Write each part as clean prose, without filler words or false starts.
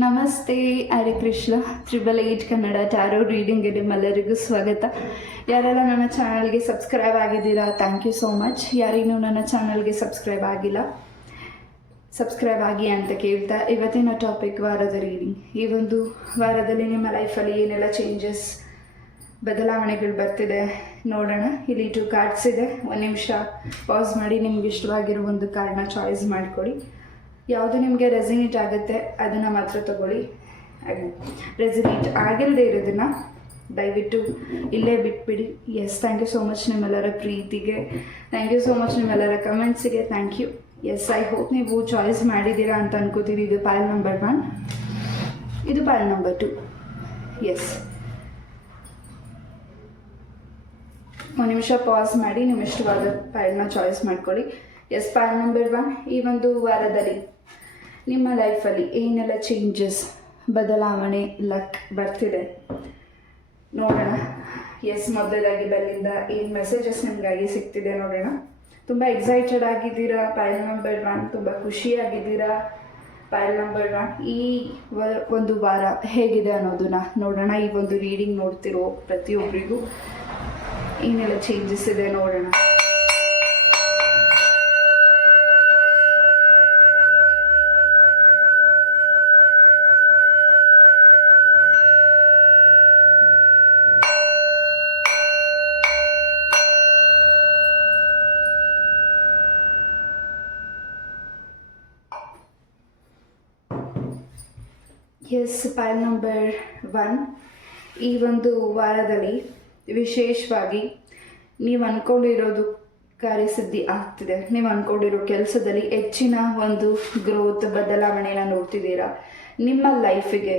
ನಮಸ್ತೆ, ಹರೇ ಕೃಷ್ಣ. 888 ಕನ್ನಡ ಟ್ಯಾರೋ ರೀಡಿಂಗ್ಗೆ ನಿಮ್ಮೆಲ್ಲರಿಗೂ ಸ್ವಾಗತ. ಯಾರೆಲ್ಲ ನನ್ನ ಚಾನಲ್ಗೆ ಸಬ್ಸ್ಕ್ರೈಬ್ ಆಗಿದ್ದೀರಾ, ಥ್ಯಾಂಕ್ ಯು ಸೋ ಮಚ್. ಯಾರಿನ್ನೂ ನನ್ನ ಚಾನಲ್ಗೆ ಸಬ್ಸ್ಕ್ರೈಬ್ ಆಗಿಲ್ಲ, ಸಬ್ಸ್ಕ್ರೈಬ್ ಆಗಿ ಅಂತ ಕೇಳ್ತಾ ಇವತ್ತಿನ ಟಾಪಿಕ್ ವಾರದ ರೀಡಿಂಗ್. ಈ ಒಂದು ವಾರದಲ್ಲಿ ನಿಮ್ಮ ಲೈಫಲ್ಲಿ ಏನೆಲ್ಲ ಚೇಂಜಸ್, ಬದಲಾವಣೆಗಳು ಬರ್ತಿದೆ ನೋಡೋಣ. ಇಲ್ಲಿ 2 ಕಾರ್ಡ್ಸ್ ಇದೆ. ಒಂದು ನಿಮಿಷ ಪಾಸ್ ಮಾಡಿ ನಿಮ್ಗೆ ಇಷ್ಟವಾಗಿರೋ ಒಂದು ಕಾರ್ಡ್ನ ಚಾಯ್ಸ್ ಮಾಡಿಕೊಡಿ. ಯಾವುದು ನಿಮಗೆ ರೆಸಿನೇಟ್ ಆಗುತ್ತೆ ಅದನ್ನು ಮಾತ್ರ ತಗೊಳ್ಳಿ. ರೆಸಿನೇಟ್ ಆಗಿಲ್ಲದೆ ಇರೋದನ್ನು ದಯವಿಟ್ಟು ಇಲ್ಲೇ ಬಿಟ್ಬಿಡಿ. Yes, thank you so much ನಿಮ್ಮೆಲ್ಲರ ಪ್ರೀತಿಗೆ, ಥ್ಯಾಂಕ್ ಯು ಸೋ ಮಚ್ ನಿಮ್ಮೆಲ್ಲರ ಕಮೆಂಟ್ಸಿಗೆ, thank you. Yes, I hope ನೀವು ಚಾಯ್ಸ್ ಮಾಡಿದ್ದೀರಾ ಅಂತ ಅನ್ಕೋತೀನಿ. ಇದು ಪೈಲ್ ನಂಬರ್ 1, ಇದು ಪೈಲ್ ನಂಬರ್ 2. ಎಸ್, ಒಂದು ನಿಮಿಷ ಪಾಸ್ ಮಾಡಿ ನಿಮ್ಮ ಇಷ್ಟವಾದ ಪೈಲ್ನ ಚಾಯ್ಸ್ ಮಾಡ್ಕೊಳ್ಳಿ. Yes, pile number 1. ಈ ಒಂದು ವಾರದಲ್ಲಿ ನಿಮ್ಮ ಲೈಫಲ್ಲಿ ಏನೆಲ್ಲ ಚೇಂಜಸ್, ಬದಲಾವಣೆ, ಲಕ್ ಬರ್ತಿದೆ ನೋಡೋಣ. ಎಸ್, ಮೊದಲಾಗಿ ಬೆಲ್ಲಿಂದ ಏನು ಮೆಸೇಜಸ್ ನಿಮಗಾಗಿ ಸಿಗ್ತಿದೆ ನೋಡೋಣ. ತುಂಬ ಎಕ್ಸೈಟೆಡ್ ಆಗಿದ್ದೀರಾ ಪೈಲ್ ನಂಬರ್ 1, ತುಂಬ ಖುಷಿಯಾಗಿದ್ದೀರಾ ಪೈಲ್ ನಂಬರ್ 1. ಈ ಒಂದು ವಾರ ಹೇಗಿದೆ ಅನ್ನೋದನ್ನ ನೋಡೋಣ. ಈ ಒಂದು ರೀಡಿಂಗ್ ನೋಡ್ತಿರೋ ಪ್ರತಿಯೊಬ್ಬರಿಗೂ ಏನೆಲ್ಲ ಚೇಂಜಸ್ ಇದೆ ನೋಡೋಣ. Yes, pile number 1. ಈ ಒಂದು ವಾರದಲ್ಲಿ ವಿಶೇಷವಾಗಿ ನೀವು ಅಂದ್ಕೊಂಡಿರೋದು ಕಾರ್ಯಸಿದ್ಧಿ ಆಗ್ತಿದೆ. ನೀವು ಅಂದ್ಕೊಂಡಿರೋ ಕೆಲಸದಲ್ಲಿ ಹೆಚ್ಚಿನ ಒಂದು ಗ್ರೋತ್, ಬದಲಾವಣೆನ ನೋಡ್ತಿದ್ದೀರಾ. ನಿಮ್ಮ ಲೈಫಿಗೆ,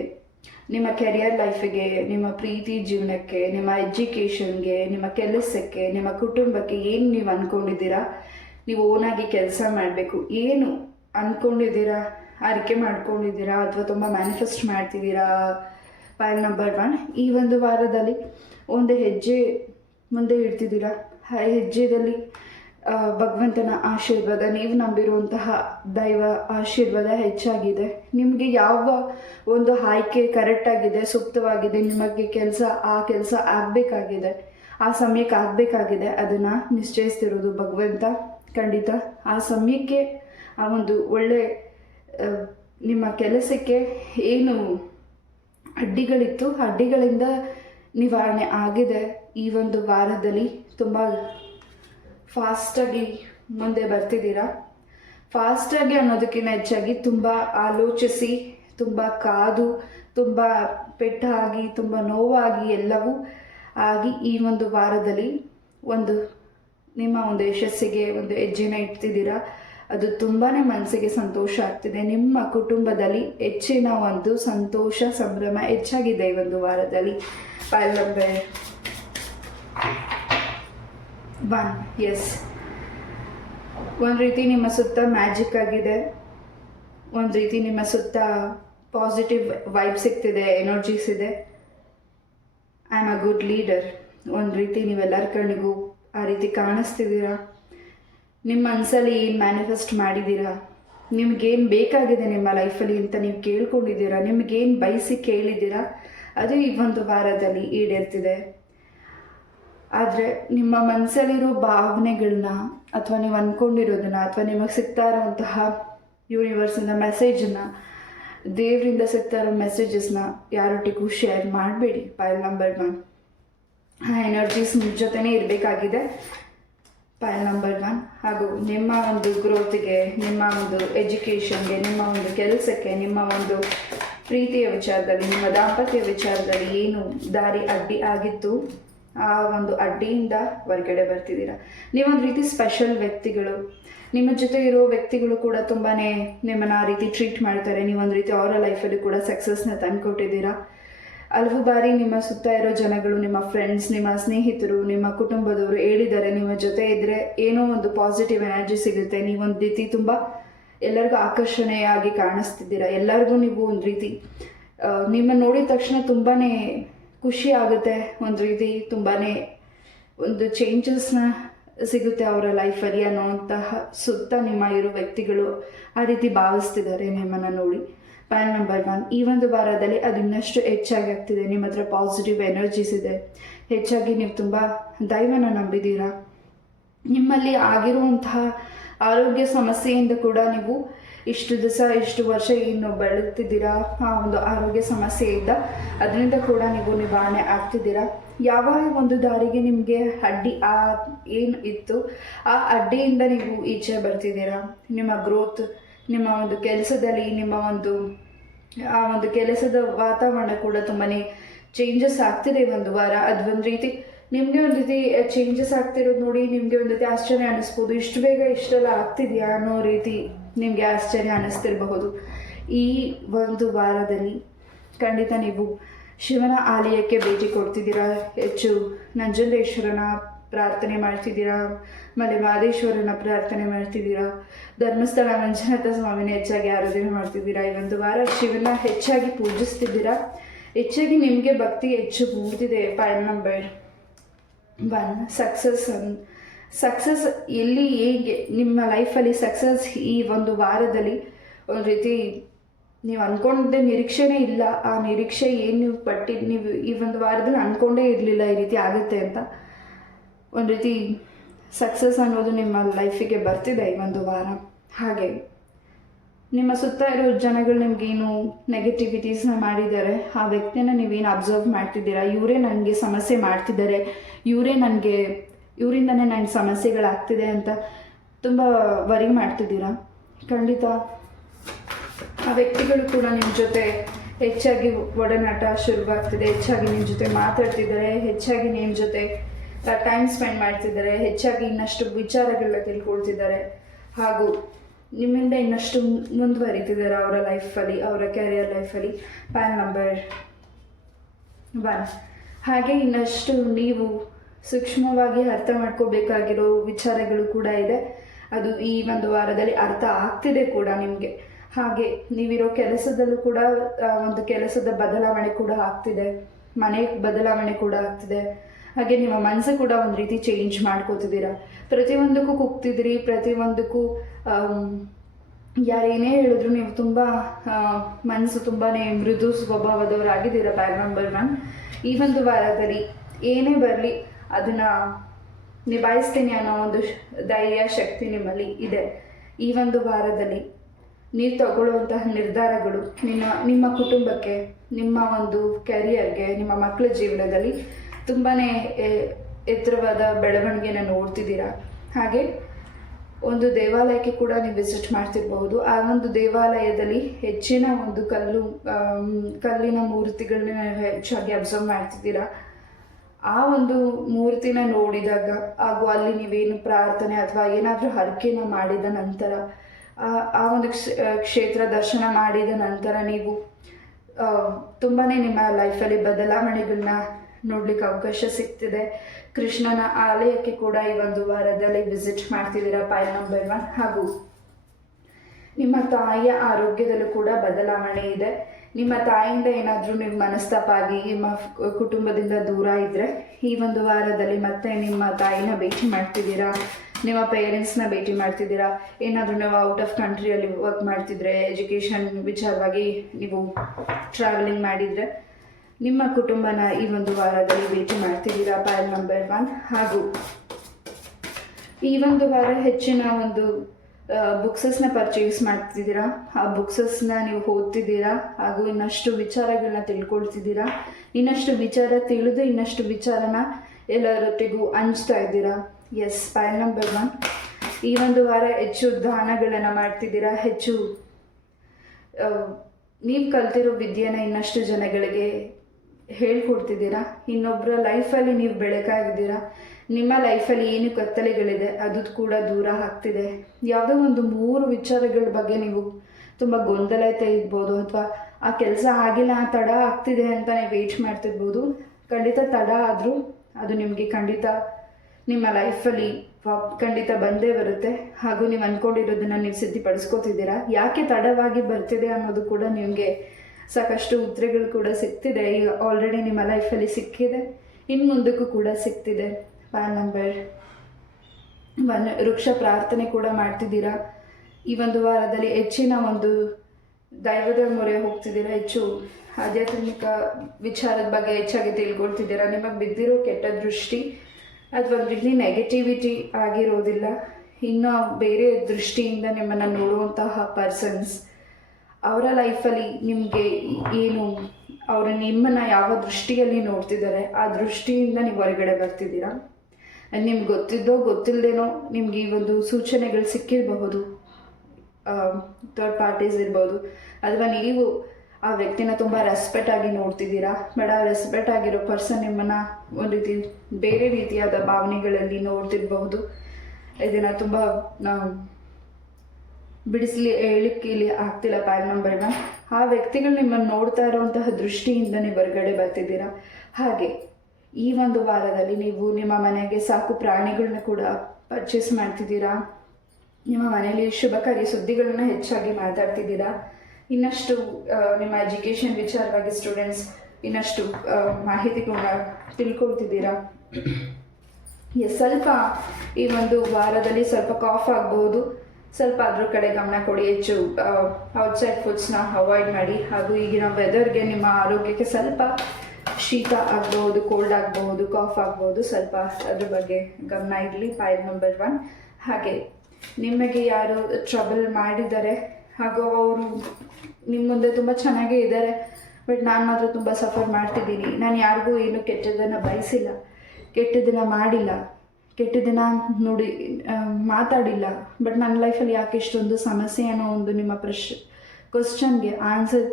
ನಿಮ್ಮ ಕೆರಿಯರ್ ಲೈಫಿಗೆ, ನಿಮ್ಮ ಪ್ರೀತಿ ಜೀವನಕ್ಕೆ, ನಿಮ್ಮ ಎಜುಕೇಷನ್ಗೆ, ನಿಮ್ಮ ಕೆಲಸಕ್ಕೆ, ನಿಮ್ಮ ಕುಟುಂಬಕ್ಕೆ ಏನು ನೀವು ಅಂದ್ಕೊಂಡಿದ್ದೀರಾ, ನೀವು ಓನಾಗಿ ಕೆಲಸ ಮಾಡಬೇಕು, ಏನು ಅಂದ್ಕೊಂಡಿದ್ದೀರಾ, ಆಯ್ಕೆ ಮಾಡ್ಕೊಂಡಿದ್ದೀರಾ ಅಥವಾ ತುಂಬ ಮ್ಯಾನಿಫೆಸ್ಟ್ ಮಾಡ್ತಿದ್ದೀರಾ ಪೈಲ್ ನಂಬರ್ 1. ಈ ಒಂದು ವಾರದಲ್ಲಿ ಒಂದು ಹೆಜ್ಜೆ ಮುಂದೆ ಇಡ್ತಿದ್ದೀರಾ. ಆ ಹೆಜ್ಜೆಯಲ್ಲಿ ಭಗವಂತನ ಆಶೀರ್ವಾದ, ನೀವು ನಂಬಿರುವಂತಹ ದೈವ ಆಶೀರ್ವಾದ ಹೆಚ್ಚಾಗಿದೆ. ನಿಮಗೆ ಯಾವ ಒಂದು ಆಯ್ಕೆ ಕರೆಕ್ಟಾಗಿದೆ, ಸೂಕ್ತವಾಗಿದೆ, ನಿಮಗೆ ಆ ಕೆಲಸ ಆಗಬೇಕಾಗಿದೆ, ಆ ಸಮಯಕ್ಕೆ ಆಗಬೇಕಾಗಿದೆ, ಅದನ್ನು ನಿಶ್ಚಯಿಸ್ತಿರೋದು ಭಗವಂತ. ಖಂಡಿತ ಆ ಸಮಯಕ್ಕೆ ಆ ಒಂದು ಒಳ್ಳೆ ನಿಮ್ಮ ಕೆಲಸಕ್ಕೆ ಏನು ಅಡ್ಡಿಗಳಿತ್ತು, ಅಡ್ಡಿಗಳಿಂದ ನಿವಾರಣೆ ಆಗಿದೆ. ಈ ಒಂದು ವಾರದಲ್ಲಿ ತುಂಬ ಫಾಸ್ಟಾಗಿ ಮುಂದೆ ಬರ್ತಿದ್ದೀರಾ. ಫಾಸ್ಟಾಗಿ ಅನ್ನೋದಕ್ಕಿಂತ ಹೆಚ್ಚಾಗಿ ತುಂಬ ಆಲೋಚಿಸಿ, ತುಂಬ ಕಾದು, ತುಂಬ ಪೆಟ್ಟಾಗಿ, ತುಂಬ ನೋವಾಗಿ, ಎಲ್ಲವೂ ಆಗಿ ಈ ಒಂದು ವಾರದಲ್ಲಿ ನಿಮ್ಮ ಒಂದು ಯಶಸ್ಸಿಗೆ ಒಂದು ಹೆಜ್ಜೆನ ಇಡ್ತಿದ್ದೀರಾ. ಅದು ತುಂಬಾ ಮನಸ್ಸಿಗೆ ಸಂತೋಷ ಆಗ್ತಿದೆ. ನಿಮ್ಮ ಕುಟುಂಬದಲ್ಲಿ ಹೆಚ್ಚಿನ ಒಂದು ಸಂತೋಷ, ಸಂಭ್ರಮ ಹೆಚ್ಚಾಗಿದೆ ಈ ಒಂದು ವಾರದಲ್ಲಿ. ಪೈಲ್ ನಂಬರ್ 1. ಎಸ್, ಒಂದು ರೀತಿ ನಿಮ್ಮ ಸುತ್ತ ಮ್ಯಾಜಿಕ್ ಆಗಿದೆ. ಒಂದು ರೀತಿ ನಿಮ್ಮ ಸುತ್ತ ಪಾಸಿಟಿವ್ ವೈಬ್ ಸಿಗ್ತಿದೆ, ಎನರ್ಜೀಸ್ ಇದೆ. I am a good leader. ಒಂದು ರೀತಿ ನೀವೆಲ್ಲರ ಕಣ್ಣಿಗೂ ಆ ರೀತಿ ಕಾಣಿಸ್ತಿದ್ದೀರಾ. ನಿಮ್ಮ ಮನಸ್ಸಲ್ಲಿ ಏನು ಮ್ಯಾನಿಫೆಸ್ಟ್ ಮಾಡಿದ್ದೀರಾ, ನಿಮಗೇನು ಬೇಕಾಗಿದೆ ನಿಮ್ಮ ಲೈಫಲ್ಲಿ ಅಂತ ನೀವು ಕೇಳ್ಕೊಂಡಿದ್ದೀರಾ, ನಿಮಗೇನು ಬಯಸಿ ಕೇಳಿದ್ದೀರಾ, ಅದು ಈ ಒಂದು ವಾರದಲ್ಲಿ ಈಡೇರ್ತಿದೆ. ಆದರೆ ನಿಮ್ಮ ಮನಸ್ಸಲ್ಲಿರೋ ಭಾವನೆಗಳನ್ನ ಅಥವಾ ನೀವು ಅಂದ್ಕೊಂಡಿರೋದನ್ನ ಅಥವಾ ನಿಮಗೆ ಸಿಗ್ತಾ ಇರೋವಂತಹ ಯೂನಿವರ್ಸಿಂದ ಮೆಸೇಜನ್ನು, ದೇವರಿಂದ ಸಿಗ್ತಾ ಇರೋ ಮೆಸೇಜಸ್ನ ಯಾರೊಟ್ಟಿಗೂ ಶೇರ್ ಮಾಡಬೇಡಿ ಪೈಲ್ ನಂಬರ್ 1. ಆ ಎನರ್ಜೀಸ್ ನಿಮ್ಮ ಜೊತೆನೇ ಇರಬೇಕಾಗಿದೆ ಪೈಲ್ ನಂಬರ್ 1. ಹಾಗೂ ನಿಮ್ಮ ಒಂದು ಗ್ರೋತಿಗೆ, ನಿಮ್ಮ ಒಂದು ಎಜುಕೇಷನ್ಗೆ, ನಿಮ್ಮ ಒಂದು ಕೆಲಸಕ್ಕೆ, ನಿಮ್ಮ ಒಂದು ಪ್ರೀತಿಯ ವಿಚಾರದಲ್ಲಿ, ನಿಮ್ಮ ದಾಂಪತ್ಯ ವಿಚಾರದಲ್ಲಿ ಏನು ದಾರಿ ಅಡ್ಡಿ ಆಗಿತ್ತು, ಆ ಒಂದು ಅಡ್ಡಿಯಿಂದ ಹೊರಗಡೆ ಬರ್ತಿದ್ದೀರಾ. ನೀವೊಂದು ರೀತಿ ಸ್ಪೆಷಲ್ ವ್ಯಕ್ತಿಗಳು. ನಿಮ್ಮ ಜೊತೆ ಇರೋ ವ್ಯಕ್ತಿಗಳು ಕೂಡ ತುಂಬಾ ನಿಮ್ಮನ್ನು ಆ ರೀತಿ ಟ್ರೀಟ್ ಮಾಡ್ತಾರೆ. ನೀವೊಂದು ರೀತಿ ಅವರ ಲೈಫಲ್ಲಿ ಕೂಡ ಸಕ್ಸಸ್ನ ತಂದುಕೊಟ್ಟಿದ್ದೀರಾ. ಹಲವು ಬಾರಿ ನಿಮ್ಮ ಸುತ್ತ ಇರೋ ಜನಗಳು, ನಿಮ್ಮ ಫ್ರೆಂಡ್ಸ್, ನಿಮ್ಮ ಸ್ನೇಹಿತರು, ನಿಮ್ಮ ಕುಟುಂಬದವರು ಹೇಳಿದ್ದಾರೆ, ನಿಮ್ಮ ಜೊತೆ ಇದ್ದರೆ ಏನೋ ಒಂದು ಪಾಸಿಟಿವ್ ಎನರ್ಜಿ ಸಿಗುತ್ತೆ, ನೀವೊಂದು ರೀತಿ ತುಂಬ ಎಲ್ಲರಿಗೂ ಆಕರ್ಷಣೆಯಾಗಿ ಕಾಣಿಸ್ತಿದ್ದೀರಾ. ಎಲ್ಲರಿಗೂ ನೀವು ಒಂದು ರೀತಿ ನಿಮ್ಮನ್ನು ನೋಡಿದ ತಕ್ಷಣ ತುಂಬಾ ಖುಷಿ ಆಗುತ್ತೆ. ಒಂದು ರೀತಿ ತುಂಬಾ ಒಂದು ಚೇಂಜಸ್ನ ಸಿಗುತ್ತೆ ಅವರ ಲೈಫಲ್ಲಿ ಅನ್ನೋಂತಹ ಸುತ್ತ ನಿಮ್ಮ ಇರೋ ವ್ಯಕ್ತಿಗಳು ಆ ರೀತಿ ಭಾವಿಸ್ತಿದ್ದಾರೆ ನಿಮ್ಮನ್ನು ನೋಡಿ. ಪಾಯಿಂಟ್ ನಂಬರ್ 1, ಈ ಒಂದು ವಾರದಲ್ಲಿ ಅದು ಇನ್ನಷ್ಟು ಹೆಚ್ಚಾಗಿ ಆಗ್ತಿದೆ. ನಿಮ್ಮ ಹತ್ರ ಪಾಸಿಟಿವ್ ಎನರ್ಜೀಸ್ ಇದೆ. ಹೆಚ್ಚಾಗಿ ನೀವು ತುಂಬ ದೈವನ ನಂಬಿದ್ದೀರಾ. ನಿಮ್ಮಲ್ಲಿ ಆಗಿರುವಂತಹ ಆರೋಗ್ಯ ಸಮಸ್ಯೆಯಿಂದ ಕೂಡ ನೀವು ಇಷ್ಟು ದಿವಸ ಇಷ್ಟು ವರ್ಷ ಏನು ಬಳಲ್ತಿದ್ದೀರಾ, ಆ ಒಂದು ಆರೋಗ್ಯ ಸಮಸ್ಯೆಯಿಂದ ಅದರಿಂದ ಕೂಡ ನೀವು ನಿವಾರಣೆ ಆಗ್ತಿದ್ದೀರಾ. ಯಾವ ಒಂದು ದಾರಿಗೆ ನಿಮಗೆ ಅಡ್ಡಿ ಏನು ಇತ್ತು ಆ ಅಡ್ಡಿಯಿಂದ ನೀವು ಈಚೆ ಬರ್ತಿದ್ದೀರಾ. ನಿಮ್ಮ ಗ್ರೋತ್, ನಿಮ್ಮ ಒಂದು ಕೆಲಸದಲ್ಲಿ, ನಿಮ್ಮ ಆ ಒಂದು ಕೆಲಸದ ವಾತಾವರಣ ಕೂಡ ತುಂಬಾ ಚೇಂಜಸ್ ಆಗ್ತಿದೆ ಒಂದು ವಾರ. ಅದು ಒಂದು ರೀತಿ ನಿಮಗೆ ಒಂದು ರೀತಿ ಚೇಂಜಸ್ ಆಗ್ತಿರೋದು ನೋಡಿ ನಿಮಗೆ ಒಂದು ರೀತಿ ಆಶ್ಚರ್ಯ ಅನ್ನಿಸ್ಬೋದು. ಇಷ್ಟು ಬೇಗ ಇಷ್ಟೆಲ್ಲ ಆಗ್ತಿದೆಯಾ ಅನ್ನೋ ರೀತಿ ನಿಮಗೆ ಆಶ್ಚರ್ಯ ಅನ್ನಿಸ್ತಿರಬಹುದು. ಈ ಒಂದು ವಾರದಲ್ಲಿ ಖಂಡಿತ ನೀವು ಶಿವನ ಆಲಯಕ್ಕೆ ಭೇಟಿ ಕೊಡ್ತಿದ್ದೀರಾ. ಹೆಚ್ಚು ನಂಜುಂಡೇಶ್ವರನ ಪ್ರಾರ್ಥನೆ ಮಾಡ್ತಿದ್ದೀರಾ, ಆಮೇಲೆ ಮಹದೇಶ್ವರನ ಪ್ರಾರ್ಥನೆ ಮಾಡ್ತಿದ್ದೀರಾ, ಧರ್ಮಸ್ಥಳ ಮಂಜುನಾಥ ಸ್ವಾಮಿನ ಹೆಚ್ಚಾಗಿ ಆರಾಧನೆ ಮಾಡ್ತಿದ್ದೀರಾ. ಈ ಒಂದು ವಾರ ಶಿವನ ಹೆಚ್ಚಾಗಿ ಪೂಜಿಸ್ತಿದ್ದೀರಾ. ಹೆಚ್ಚಾಗಿ ನಿಮಗೆ ಭಕ್ತಿ ಹೆಚ್ಚು ಮೂಡ್ತಿದೆ. ಪಾಯಿಂಟ್ ನಂಬರ್ 1, ಸಕ್ಸಸ್ ಎಲ್ಲಿ ಹೇಗೆ ನಿಮ್ಮ ಲೈಫಲ್ಲಿ ಸಕ್ಸಸ್ ಈ ಒಂದು ವಾರದಲ್ಲಿ ಒಂದು ರೀತಿ ನೀವು ಅಂದ್ಕೊಂಡೆ ನಿರೀಕ್ಷೆನೇ ಇಲ್ಲ. ಆ ನಿರೀಕ್ಷೆ ಏನು ನೀವು ಈ ಒಂದು ವಾರದಲ್ಲಿ ಅಂದ್ಕೊಂಡೇ ಇರಲಿಲ್ಲ ಈ ರೀತಿ ಆಗುತ್ತೆ ಅಂತ. ಒಂದು ರೀತಿ ಸಕ್ಸಸ್ ಅನ್ನೋದು ನಿಮ್ಮ ಲೈಫಿಗೆ ಬರ್ತಿದೆ ಈ ಒಂದು ವಾರ. ಹಾಗೆ ನಿಮ್ಮ ಸುತ್ತ ಇರೋ ಜನಗಳು ನಿಮಗೇನು ನೆಗೆಟಿವಿಟೀಸ್ನ ಮಾಡಿದ್ದಾರೆ, ಆ ವ್ಯಕ್ತಿನ ನೀವೇನು ಅಬ್ಸರ್ವ್ ಮಾಡ್ತಿದ್ದೀರಾ, ಇವರೇ ನನಗೆ ಸಮಸ್ಯೆ ಮಾಡ್ತಿದ್ದಾರೆ, ಇವರಿಂದನೇ ನನಗೆ ಸಮಸ್ಯೆಗಳಾಗ್ತಿದೆ ಅಂತ ತುಂಬ ವರಿ ಮಾಡ್ತಿದ್ದೀರಾ. ಖಂಡಿತ ಆ ವ್ಯಕ್ತಿಗಳು ಕೂಡ ನಿಮ್ಮ ಜೊತೆ ಹೆಚ್ಚಾಗಿ ಒಡನಾಟ ಶುರುವಾಗ್ತಿದೆ. ಹೆಚ್ಚಾಗಿ ನಿಮ್ಮ ಜೊತೆ ಮಾತಾಡ್ತಿದ್ದಾರೆ, ಹೆಚ್ಚಾಗಿ ನಿಮ್ಮ ಜೊತೆ ಟೈಮ್ ಸ್ಪೆಂಡ್ ಮಾಡ್ತಿದ್ದಾರೆ, ಹೆಚ್ಚಾಗಿ ಇನ್ನಷ್ಟು ವಿಚಾರಗಳನ್ನ ತಿಳ್ಕೊಳ್ತಿದ್ದಾರೆ, ಹಾಗೂ ನಿಮ್ಮಿಂದ ಇನ್ನಷ್ಟು ಮುಂದುವರಿತಿದ್ದಾರೆ ಅವರ ಲೈಫಲ್ಲಿ, ಅವರ ಕ್ಯಾರಿಯರ್ ಲೈಫಲ್ಲಿ. ಪಾಯಿಂಟ್ ನಂಬರ್ 1, ಹಾಗೆ ಇನ್ನಷ್ಟು ನೀವು ಸೂಕ್ಷ್ಮವಾಗಿ ಅರ್ಥ ಮಾಡ್ಕೋಬೇಕಾಗಿರೋ ವಿಚಾರಗಳು ಕೂಡ ಇದೆ. ಅದು ಈ ಒಂದು ವಾರದಲ್ಲಿ ಅರ್ಥ ಆಗ್ತಿದೆ ಕೂಡ ನಿಮಗೆ. ಹಾಗೆ ನೀವಿರೋ ಕೆಲಸದಲ್ಲೂ ಕೂಡ ಒಂದು ಕೆಲಸದ ಬದಲಾವಣೆ ಕೂಡ ಆಗ್ತಿದೆ, ಮನೆ ಬದಲಾವಣೆ ಕೂಡ ಆಗ್ತಿದೆ. ಹಾಗೆ ನಿಮ್ಮ ಮನಸ್ಸು ಕೂಡ ಒಂದು ರೀತಿ ಚೇಂಜ್ ಮಾಡ್ಕೋತಿದ್ದೀರಾ. ಪ್ರತಿಯೊಂದಕ್ಕೂ ಕೂಗ್ತಿದ್ದೀರಿ, ಪ್ರತಿಯೊಂದಕ್ಕೂ ಯಾರೇನೇ ಹೇಳಿದ್ರು ನೀವು ತುಂಬ ಮನಸ್ಸು ತುಂಬಾ ಮೃದು ಸ್ವಭಾವದವರಾಗಿದ್ದೀರಾ. ಪಾಯಿಂಟ್ ನಂಬರ್ 1, ಈ ಒಂದು ವಾರದಲ್ಲಿ ಏನೇ ಬರಲಿ ಅದನ್ನು ನಿಭಾಯಿಸ್ತೀನಿ ಅನ್ನೋ ಒಂದು ಧೈರ್ಯ ಶಕ್ತಿ ನಿಮ್ಮಲ್ಲಿ ಇದೆ. ಈ ಒಂದು ವಾರದಲ್ಲಿ ನೀವು ತಗೊಳ್ಳುವಂತಹ ನಿರ್ಧಾರಗಳು ನಿಮ್ಮ ಕುಟುಂಬಕ್ಕೆ, ನಿಮ್ಮ ಒಂದು ಕ್ಯಾರಿಯರ್ಗೆ, ನಿಮ್ಮ ಮಕ್ಕಳ ಜೀವನದಲ್ಲಿ ತುಂಬಾ ಎತ್ತರವಾದ ಬೆಳವಣಿಗೆನ ನೋಡ್ತಿದ್ದೀರಾ. ಹಾಗೆ ಒಂದು ದೇವಾಲಯಕ್ಕೆ ಕೂಡ ನೀವು ವಿಸಿಟ್ ಮಾಡ್ತಿರ್ಬಹುದು. ಆ ಒಂದು ದೇವಾಲಯದಲ್ಲಿ ಹೆಚ್ಚಿನ ಒಂದು ಕಲ್ಲಿನ ಮೂರ್ತಿಗಳನ್ನ ಹೆಚ್ಚಾಗಿ ಅಬ್ಸರ್ವ್ ಮಾಡ್ತಿದ್ದೀರಾ. ಆ ಒಂದು ಮೂರ್ತಿನ ನೋಡಿದಾಗ ಹಾಗೂ ಅಲ್ಲಿ ನೀವೇನು ಪ್ರಾರ್ಥನೆ ಅಥವಾ ಏನಾದರೂ ಹರಕೆನ ಮಾಡಿದ ನಂತರ, ಆ ಒಂದು ಕ್ಷೇತ್ರ ದರ್ಶನ ಮಾಡಿದ ನಂತರ ನೀವು ತುಂಬಾ ನಿಮ್ಮ ಲೈಫಲ್ಲಿ ಬದಲಾವಣೆಗಳನ್ನ ನೋಡ್ಲಿಕ್ಕೆ ಅವಕಾಶ ಸಿಗ್ತಿದೆ. ಕೃಷ್ಣನ ಆಲಯಕ್ಕೆ ಕೂಡ ಈ ಒಂದು ವಾರದಲ್ಲಿ ವಿಸಿಟ್ ಮಾಡ್ತಿದ್ದೀರಾ. ಪಾಯಿಂಟ್ ನಂಬರ್ 1, ಹಾಗೂ ನಿಮ್ಮ ತಾಯಿಯ ಆರೋಗ್ಯದಲ್ಲೂ ಕೂಡ ಬದಲಾವಣೆ ಇದೆ. ನಿಮ್ಮ ತಾಯಿಯಿಂದ ಏನಾದರೂ ನೀವು ಮನಸ್ತಾಪ ಆಗಿ ನಿಮ್ಮ ಕುಟುಂಬದಿಂದ ದೂರ ಇದ್ದರೆ ಈ ಒಂದು ವಾರದಲ್ಲಿ ಮತ್ತೆ ನಿಮ್ಮ ತಾಯಿನ ಭೇಟಿ ಮಾಡ್ತಿದ್ದೀರಾ, ನಿಮ್ಮ ಪೇರೆಂಟ್ಸ್ನ ಭೇಟಿ ಮಾಡ್ತಿದ್ದೀರಾ. ಏನಾದರೂ ನೀವು ಔಟ್ ಆಫ್ ಕಂಟ್ರಿಯಲ್ಲಿ ವರ್ಕ್ ಮಾಡ್ತಿದ್ರೆ, ಎಜುಕೇಷನ್ ವಿಚಾರವಾಗಿ ನೀವು ಟ್ರಾವೆಲಿಂಗ್ ಮಾಡಿದರೆ ನಿಮ್ಮ ಕುಟುಂಬನ ಈ ಒಂದು ವಾರದಲ್ಲಿ ಭೇಟಿ ಮಾಡ್ತಿದ್ದೀರಾ. ಪಾಯಿಂಟ್ ನಂಬರ್ 1, ಹಾಗೂ ಈ ಒಂದು ವಾರ ಹೆಚ್ಚಿನ ಒಂದು ಬುಕ್ಸಸ್ನ ಪರ್ಚೇಸ್ ಮಾಡ್ತಿದ್ದೀರಾ. ಆ ಬುಕ್ಸಸ್ನ ನೀವು ಓದ್ತಿದ್ದೀರಾ, ಹಾಗೂ ಇನ್ನಷ್ಟು ವಿಚಾರಗಳನ್ನ ತಿಳ್ಕೊಳ್ತಿದ್ದೀರಾ. ಇನ್ನಷ್ಟು ವಿಚಾರ ತಿಳಿದು ಇನ್ನಷ್ಟು ವಿಚಾರನ ಎಲ್ಲರೊಟ್ಟಿಗೂ ಹಂಚ್ತಾ ಇದ್ದೀರಾ. ಎಸ್, ಪಾಯಿಂಟ್ ನಂಬರ್ 1, ಈ ಒಂದು ವಾರ ಹೆಚ್ಚು ದಾನಗಳನ್ನು ಮಾಡ್ತಿದ್ದೀರಾ. ಹೆಚ್ಚು ನೀವು ಕಲ್ತಿರೋ ವಿದ್ಯೆನ ಇನ್ನಷ್ಟು ಜನಗಳಿಗೆ ಹೇಳ್ಕೊಡ್ತಿದ್ದೀರಾ. ಇನ್ನೊಬ್ಬರ ಲೈಫಲ್ಲಿ ನೀವು ಬೆಳಕಾಗಿದ್ದೀರಾ. ನಿಮ್ಮ ಲೈಫಲ್ಲಿ ಏನು ಕತ್ತಲೆಗಳಿದೆ ಅದು ಕೂಡ ದೂರ ಆಗ್ತಿದೆ. ಯಾವುದೋ ಒಂದು 3 ವಿಚಾರಗಳ ಬಗ್ಗೆ ನೀವು ತುಂಬ ಗೊಂದಲತೆ ಇರ್ಬೋದು, ಅಥವಾ ಆ ಕೆಲಸ ಆಗಿಲ್ಲ, ತಡ ಆಗ್ತಿದೆ ಅಂತ ನೀವು ವೇಟ್ ಮಾಡ್ತಿರ್ಬೋದು. ಖಂಡಿತ ತಡ ಆದರೂ ಅದು ನಿಮಗೆ ಖಂಡಿತ ನಿಮ್ಮ ಲೈಫಲ್ಲಿ ಖಂಡಿತ ಬಂದೇ ಬರುತ್ತೆ. ಹಾಗೂ ನೀವು ಅಂದ್ಕೊಂಡಿರೋದನ್ನು ನೀವು ಸಿದ್ಧಪಡಿಸ್ಕೋತಿದ್ದೀರಾ. ಯಾಕೆ ತಡವಾಗಿ ಬರ್ತಿದೆ ಅನ್ನೋದು ಕೂಡ ನಿಮಗೆ ಸಾಕಷ್ಟು ಉತ್ತರಗಳು ಕೂಡ ಸಿಗ್ತಿದೆ. ಈಗ ಆಲ್ರೆಡಿ ನಿಮ್ಮ ಲೈಫಲ್ಲಿ ಸಿಕ್ಕಿದೆ, ಇನ್ನು ಮುಂದಕ್ಕೂ ಕೂಡ ಸಿಗ್ತಿದೆ. ಪಾಯಿಂಟ್ ನಂಬರ್ 1, ವೃಕ್ಷ ಪ್ರಾರ್ಥನೆ ಕೂಡ ಮಾಡ್ತಿದ್ದೀರಾ. ಈ ಒಂದು ವಾರದಲ್ಲಿ ಹೆಚ್ಚಿನ ಒಂದು ದೈವದ ಮೊರೆ ಹೋಗ್ತಿದ್ದೀರಾ, ಹೆಚ್ಚು ಆಧ್ಯಾತ್ಮಿಕ ವಿಚಾರದ ಬಗ್ಗೆ ಹೆಚ್ಚಾಗಿ ತಿಳ್ಕೊಳ್ತಿದ್ದೀರಾ. ನಿಮಗೆ ಬಿದ್ದಿರೋ ಕೆಟ್ಟ ದೃಷ್ಟಿ ಅಥವಾ ಒಂದು ರೀತಿ ನೆಗೆಟಿವಿಟಿ ಆಗಿರೋದಿಲ್ಲ. ಇನ್ನು ಬೇರೆ ದೃಷ್ಟಿಯಿಂದ ನಿಮ್ಮನ್ನು ನೋಡುವಂತಹ ಪರ್ಸನ್ಸ್ ಅವರ ಲೈಫಲ್ಲಿ ನಿಮಗೆ ಏನು, ಅವರು ನಿಮ್ಮನ್ನು ಯಾವ ದೃಷ್ಟಿಯಲ್ಲಿ ನೋಡ್ತಿದ್ದಾರೆ ಆ ದೃಷ್ಟಿಯಿಂದ ನೀವು ಹೊರಗಡೆ ಬರ್ತಿದ್ದೀರಾ. ನಿಮ್ಗೆ ಗೊತ್ತಿದ್ದೋ ಗೊತ್ತಿಲ್ಲದೇನೋ ನಿಮ್ಗೆ ಈ ಒಂದು ಸೂಚನೆಗಳು ಸಿಕ್ಕಿರಬಹುದು. ಥರ್ಡ್ ಪಾರ್ಟೀಸ್ ಇರ್ಬೋದು, ಅಥವಾ ನೀವು ಆ ವ್ಯಕ್ತಿನ ತುಂಬ ರೆಸ್ಪೆಕ್ಟ್ ಆಗಿ ನೋಡ್ತಿದ್ದೀರಾ. ಬಟ್ ಆ ರೆಸ್ಪೆಕ್ಟ್ ಆಗಿರೋ ಪರ್ಸನ್ ನಿಮ್ಮನ್ನು ಒಂದು ರೀತಿ ಬೇರೆ ರೀತಿಯಾದ ಭಾವನೆಗಳಲ್ಲಿ ನೋಡ್ತಿರ್ಬಹುದು. ಇದನ್ನು ತುಂಬ ಹೇಳಿಕ್ಕೆ ಇಲ್ಲಿ ಆಗ್ತಿಲ್ಲ. ಪ್ಯಾನ್ ನಂಬರ್ 1, ಆ ವ್ಯಕ್ತಿಗಳು ನಿಮ್ಮನ್ನು ನೋಡ್ತಾ ಇರುವಂತಹ ದೃಷ್ಟಿಯಿಂದ ನೀವು ಹೊರಗಡೆ ಬರ್ತಿದ್ದೀರಾ. ಹಾಗೆ ಈ ಒಂದು ವಾರದಲ್ಲಿ ನೀವು ನಿಮ್ಮ ಮನೆಗೆ ಸಾಕು ಪ್ರಾಣಿಗಳನ್ನ ಕೂಡ ಪರ್ಚೇಸ್ ಮಾಡ್ತಿದ್ದೀರಾ. ನಿಮ್ಮ ಮನೆಯಲ್ಲಿ ಶುಭ ಕಾರ್ಯ ಸುದ್ದಿಗಳನ್ನ ಹೆಚ್ಚಾಗಿ ಮಾತಾಡ್ತಿದ್ದೀರಾ. ಇನ್ನಷ್ಟು ನಿಮ್ಮ ಎಜುಕೇಷನ್ ವಿಚಾರವಾಗಿ ಸ್ಟೂಡೆಂಟ್ಸ್ ಇನ್ನಷ್ಟು ಮಾಹಿತಿಗಳನ್ನ ತಿಳ್ಕೊಳ್ತಿದ್ದೀರಾ. ಸ್ವಲ್ಪ ಈ ಒಂದು ವಾರದಲ್ಲಿ ಸ್ವಲ್ಪ ಕಾಫ್ ಆಗ್ಬೋದು, ಸ್ವಲ್ಪ ಅದ್ರ ಕಡೆ ಗಮನ ಕೊಡಿ. ಹೆಚ್ಚು ಔಟ್ಸೈಡ್ ಫುಡ್ಸ್ನ ಅವಾಯ್ಡ್ ಮಾಡಿ. ಹಾಗೂ ಈಗಿನ ವೆದರ್ಗೆ ನಿಮ್ಮ ಆರೋಗ್ಯಕ್ಕೆ ಸ್ವಲ್ಪ ಶೀತ ಆಗಬಹುದು, ಕೋಲ್ಡ್ ಆಗಬಹುದು, ಕಾಫ್ ಆಗಬಹುದು. ಸ್ವಲ್ಪ ಅದ್ರ ಬಗ್ಗೆ ಗಮನ ಇರಲಿ. Point number 1. ಹಾಗೆ ನಿಮಗೆ ಯಾರು ಟ್ರಬಲ್ ಮಾಡಿದ್ದಾರೆ ಹಾಗೂ ಅವರು ನಿಮ್ಮ ಮುಂದೆ ತುಂಬ ಚೆನ್ನಾಗೇ ಇದ್ದಾರೆ, ಬಟ್ ನಾನು ಮಾತ್ರ ತುಂಬ ಸಫರ್ ಮಾಡ್ತಿದ್ದೀನಿ, ನಾನು ಯಾರಿಗೂ ಏನು ಕೆಟ್ಟದನ್ನು ಬಯಸಿಲ್ಲ, ಕೆಟ್ಟದನ್ನು ಮಾಡಿಲ್ಲ, ಕೆಟ್ಟದನ್ನು ನೋಡಿ ಮಾತಾಡಿಲ್ಲ, ಬಟ್ ನನ್ನ ಲೈಫಲ್ಲಿ ಯಾಕೆ ಇಷ್ಟೊಂದು ಸಮಸ್ಯೆ ಅನ್ನೋ ಒಂದು ನಿಮ್ಮ ಕ್ವಶನ್ಗೆ ಆನ್ಸರ್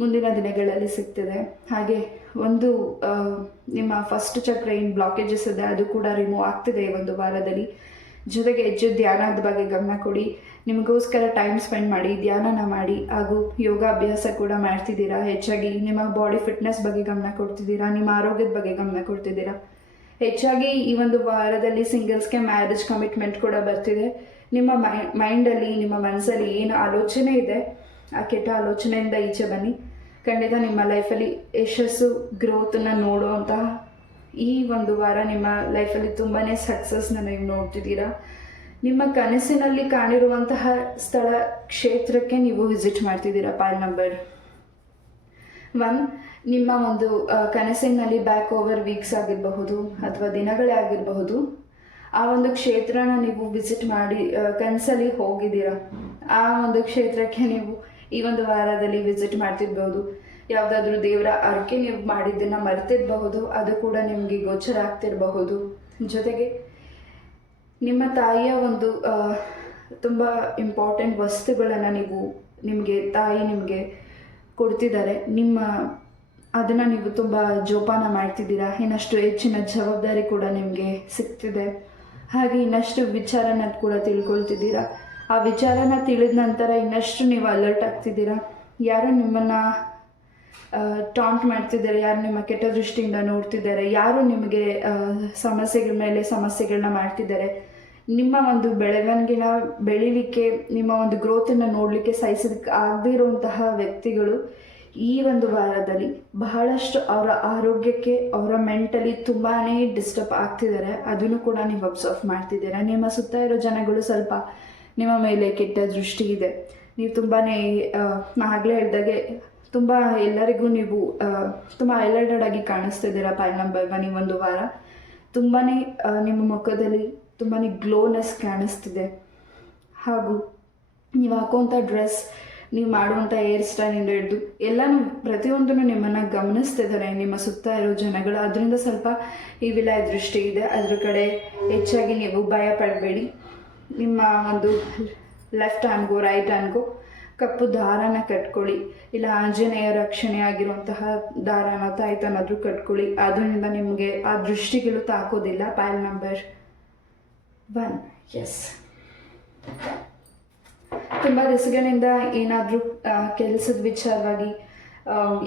ಮುಂದಿನ ದಿನಗಳಲ್ಲಿ ಸಿಗ್ತದೆ. ಹಾಗೆ ಒಂದು ನಿಮ್ಮ ಫಸ್ಟ್ ಚಕ್ರ ಏನು ಬ್ಲಾಕೇಜಸ್ ಇದೆ ಅದು ಕೂಡ ರಿಮೂವ್ ಆಗ್ತಿದೆ ಈ ಒಂದು ವಾರದಲ್ಲಿ. ಜೊತೆಗೆ ಹೆಚ್ಚು ಧ್ಯಾನದ ಬಗ್ಗೆ ಗಮನ ಕೊಡಿ. ನಿಮಗೋಸ್ಕರ ಟೈಮ್ ಸ್ಪೆಂಡ್ ಮಾಡಿ, ಧ್ಯಾನನ ಮಾಡಿ. ಹಾಗೂ ಯೋಗಾಭ್ಯಾಸ ಕೂಡ ಮಾಡ್ತಿದ್ದೀರಾ. ಹೆಚ್ಚಾಗಿ ನಿಮ್ಮ ಬಾಡಿ ಫಿಟ್ನೆಸ್ ಬಗ್ಗೆ ಗಮನ ಕೊಡ್ತಿದ್ದೀರಾ, ನಿಮ್ಮ ಆರೋಗ್ಯದ ಬಗ್ಗೆ ಗಮನ ಕೊಡ್ತಿದ್ದೀರಾ. ಹೆಚ್ಚಾಗಿ ಈ ಒಂದು ವಾರದಲ್ಲಿ ಸಿಂಗಲ್ಸ್ಗೆ ಮ್ಯಾರೇಜ್ ಕಮಿಟ್ಮೆಂಟ್ ಕೂಡ ಬರ್ತಿದೆ. ನಿಮ್ಮ ಮೈಂಡಲ್ಲಿ, ನಿಮ್ಮ ಮನಸ್ಸಲ್ಲಿ ಏನು ಆಲೋಚನೆ ಇದೆ ಆ ಕೆಟ್ಟ ಆಲೋಚನೆಯಿಂದ ಈಚೆ ಬನ್ನಿ. ಖಂಡಿತ ನಿಮ್ಮ ಲೈಫಲ್ಲಿ ಯಶಸ್ಸು, ಗ್ರೋತನ್ನು ನೋಡುವಂತಹ ಈ ಒಂದು ವಾರ ನಿಮ್ಮ ಲೈಫಲ್ಲಿ ತುಂಬಾ ಸಕ್ಸಸ್ನ ನೀವು ನೋಡ್ತಿದ್ದೀರಾ. ನಿಮ್ಮ ಕನಸಿನಲ್ಲಿ ಕಾಣಿರುವಂತಹ ಸ್ಥಳ, ಕ್ಷೇತ್ರಕ್ಕೆ ನೀವು ವಿಸಿಟ್ ಮಾಡ್ತಿದ್ದೀರಾ. ಪಾಯಿಂಟ್ ನಂಬರ್ 1, ನಿಮ್ಮ ಒಂದು ಕನಸಿನಲ್ಲಿ ಬ್ಯಾಕ್ ಓವರ್ ವೀಕ್ಸ್ ಆಗಿರಬಹುದು ಅಥವಾ ದಿನಗಳೇ ಆಗಿರಬಹುದು, ಆ ಒಂದು ಕ್ಷೇತ್ರನ ನೀವು ವಿಸಿಟ್ ಮಾಡಿ ಕನಸಲ್ಲಿ ಹೋಗಿದ್ದೀರಾ. ಆ ಒಂದು ಕ್ಷೇತ್ರಕ್ಕೆ ನೀವು ಈ ಒಂದು ವಾರದಲ್ಲಿ ವಿಸಿಟ್ ಮಾಡ್ತಿರ್ಬೋದು. ಯಾವುದಾದ್ರೂ ದೇವರ ಅರ್ಕೆ ನೀವು ಮಾಡಿದ್ದನ್ನು ಮರೆತಿರಬಹುದು, ಅದು ಕೂಡ ನಿಮಗೆ ಗೋಚರ ಆಗ್ತಿರಬಹುದು. ಜೊತೆಗೆ ನಿಮ್ಮ ತಾಯಿಯ ಒಂದು ತುಂಬ ಇಂಪಾರ್ಟೆಂಟ್ ವಸ್ತುಗಳನ್ನು ತಾಯಿ ನಿಮಗೆ ಕೊಡ್ತಿದ್ದಾರೆ. ಅದನ್ನು ನೀವು ತುಂಬ ಜೋಪಾನ ಮಾಡ್ತಿದ್ದೀರಾ. ಇನ್ನಷ್ಟು ಹೆಚ್ಚಿನ ಜವಾಬ್ದಾರಿ ಕೂಡ ನಿಮಗೆ ಸಿಗ್ತಿದೆ. ಹಾಗೆ ಇನ್ನಷ್ಟು ವಿಚಾರನ ಕೂಡ ತಿಳ್ಕೊಳ್ತಿದ್ದೀರಾ. ಆ ವಿಚಾರನ ತಿಳಿದ ನಂತರ ಇನ್ನಷ್ಟು ನೀವು ಅಲರ್ಟ್ ಆಗ್ತಿದ್ದೀರಾ. ಯಾರು ನಿಮ್ಮನ್ನು ಟಾಂಟ್ ಮಾಡ್ತಿದ್ದಾರೆ, ಯಾರು ನಿಮ್ಮ ಕೆಟ್ಟ ದೃಷ್ಟಿಯಿಂದ ನೋಡ್ತಿದ್ದಾರೆ, ಯಾರು ನಿಮಗೆ ಸಮಸ್ಯೆಗಳ ಮೇಲೆ ಸಮಸ್ಯೆಗಳನ್ನ ಮಾಡ್ತಿದ್ದಾರೆ, ನಿಮ್ಮ ಒಂದು ಬೆಳವಣಿಗೆನ ಬೆಳಿಲಿಕ್ಕೆ, ನಿಮ್ಮ ಒಂದು ಗ್ರೋತನ್ನು ನೋಡಲಿಕ್ಕೆ ಸಹಿಸೋದಕ್ಕೆ ಆಗದೇ ಇರುವಂತಹ ವ್ಯಕ್ತಿಗಳು ಈ ಒಂದು ವಾರದಲ್ಲಿ ಬಹಳಷ್ಟು ಅವರ ಆರೋಗ್ಯಕ್ಕೆ, ಅವರ ಮೆಂಟಲಿ ತುಂಬಾ ಡಿಸ್ಟರ್ಬ್ ಆಗ್ತಿದ್ದಾರೆ. ಅದನ್ನು ಕೂಡ ನೀವು ಅಬ್ಸರ್ವ್ ಮಾಡ್ತಿದ್ದೀರಾ. ನಿಮ್ಮ ಸುತ್ತ ಇರೋ ಜನಗಳು ಸ್ವಲ್ಪ ನಿಮ್ಮ ಮೇಲೆ ಕೆಟ್ಟ ದೃಷ್ಟಿ ಇದೆ. ನೀವು ತುಂಬಾ ನಾ ಆಗಲೇ ಹೇಳಿದಾಗೆ ತುಂಬ ಎಲ್ಲರಿಗೂ ನೀವು ತುಂಬ ಹೈಲೈಟೆಡ್ ಆಗಿ ಕಾಣಿಸ್ತಿದ್ದೀರಾ. ಪಾಯಿಂಟ್ ನಂಬರ್ 1, ಈ ಒಂದು ವಾರ ತುಂಬಾ ನಿಮ್ಮ ಮುಖದಲ್ಲಿ ತುಂಬಾ ಗ್ಲೋನೆಸ್ ಕಾಣಿಸ್ತಿದೆ. ಹಾಗೂ ನೀವು ಹಾಕುವಂಥ ಡ್ರೆಸ್, ನೀವು ಮಾಡುವಂಥ ಹೇರ್ ಸ್ಟೈಲಿಂದ ಹಿಡಿದು ಎಲ್ಲನೂ ಪ್ರತಿಯೊಂದನ್ನು ನಿಮ್ಮನ್ನು ಗಮನಿಸ್ತಿದ್ದಾರೆ ನಿಮ್ಮ ಸುತ್ತ ಇರೋ ಜನಗಳು. ಅದರಿಂದ ಸ್ವಲ್ಪ ಈ ವಿಲಯ ದೃಷ್ಟಿ ಇದೆ. ಅದ್ರ ಕಡೆ ಹೆಚ್ಚಾಗಿ ನೀವು ಭಯ ಪಡಬೇಡಿ. ನಿಮ್ಮ ಒಂದು ಲೆಫ್ಟ್ ಹ್ಯಾಂಡ್ಗೋ ರೈಟ್ ಹ್ಯಾಂಡ್ಗೋ ಕಪ್ಪು ದಾರಾನ ಕಟ್ಕೊಳ್ಳಿ, ಇಲ್ಲ ಆಂಜನೇಯ ರಕ್ಷಣೆ ಆಗಿರುವಂತಹ ದಾರಾನ ತಾಯ್ತನಾದರೂ ಕಟ್ಕೊಳ್ಳಿ. ಅದರಿಂದ ನಿಮಗೆ ಆ ದೃಷ್ಟಿಗಳು ತಾಕೋದಿಲ್ಲ. Point number 1, yes. ತುಂಬ ದಿವಸಗಳಿಂದ ಏನಾದರೂ ಕೆಲಸದ ವಿಚಾರವಾಗಿ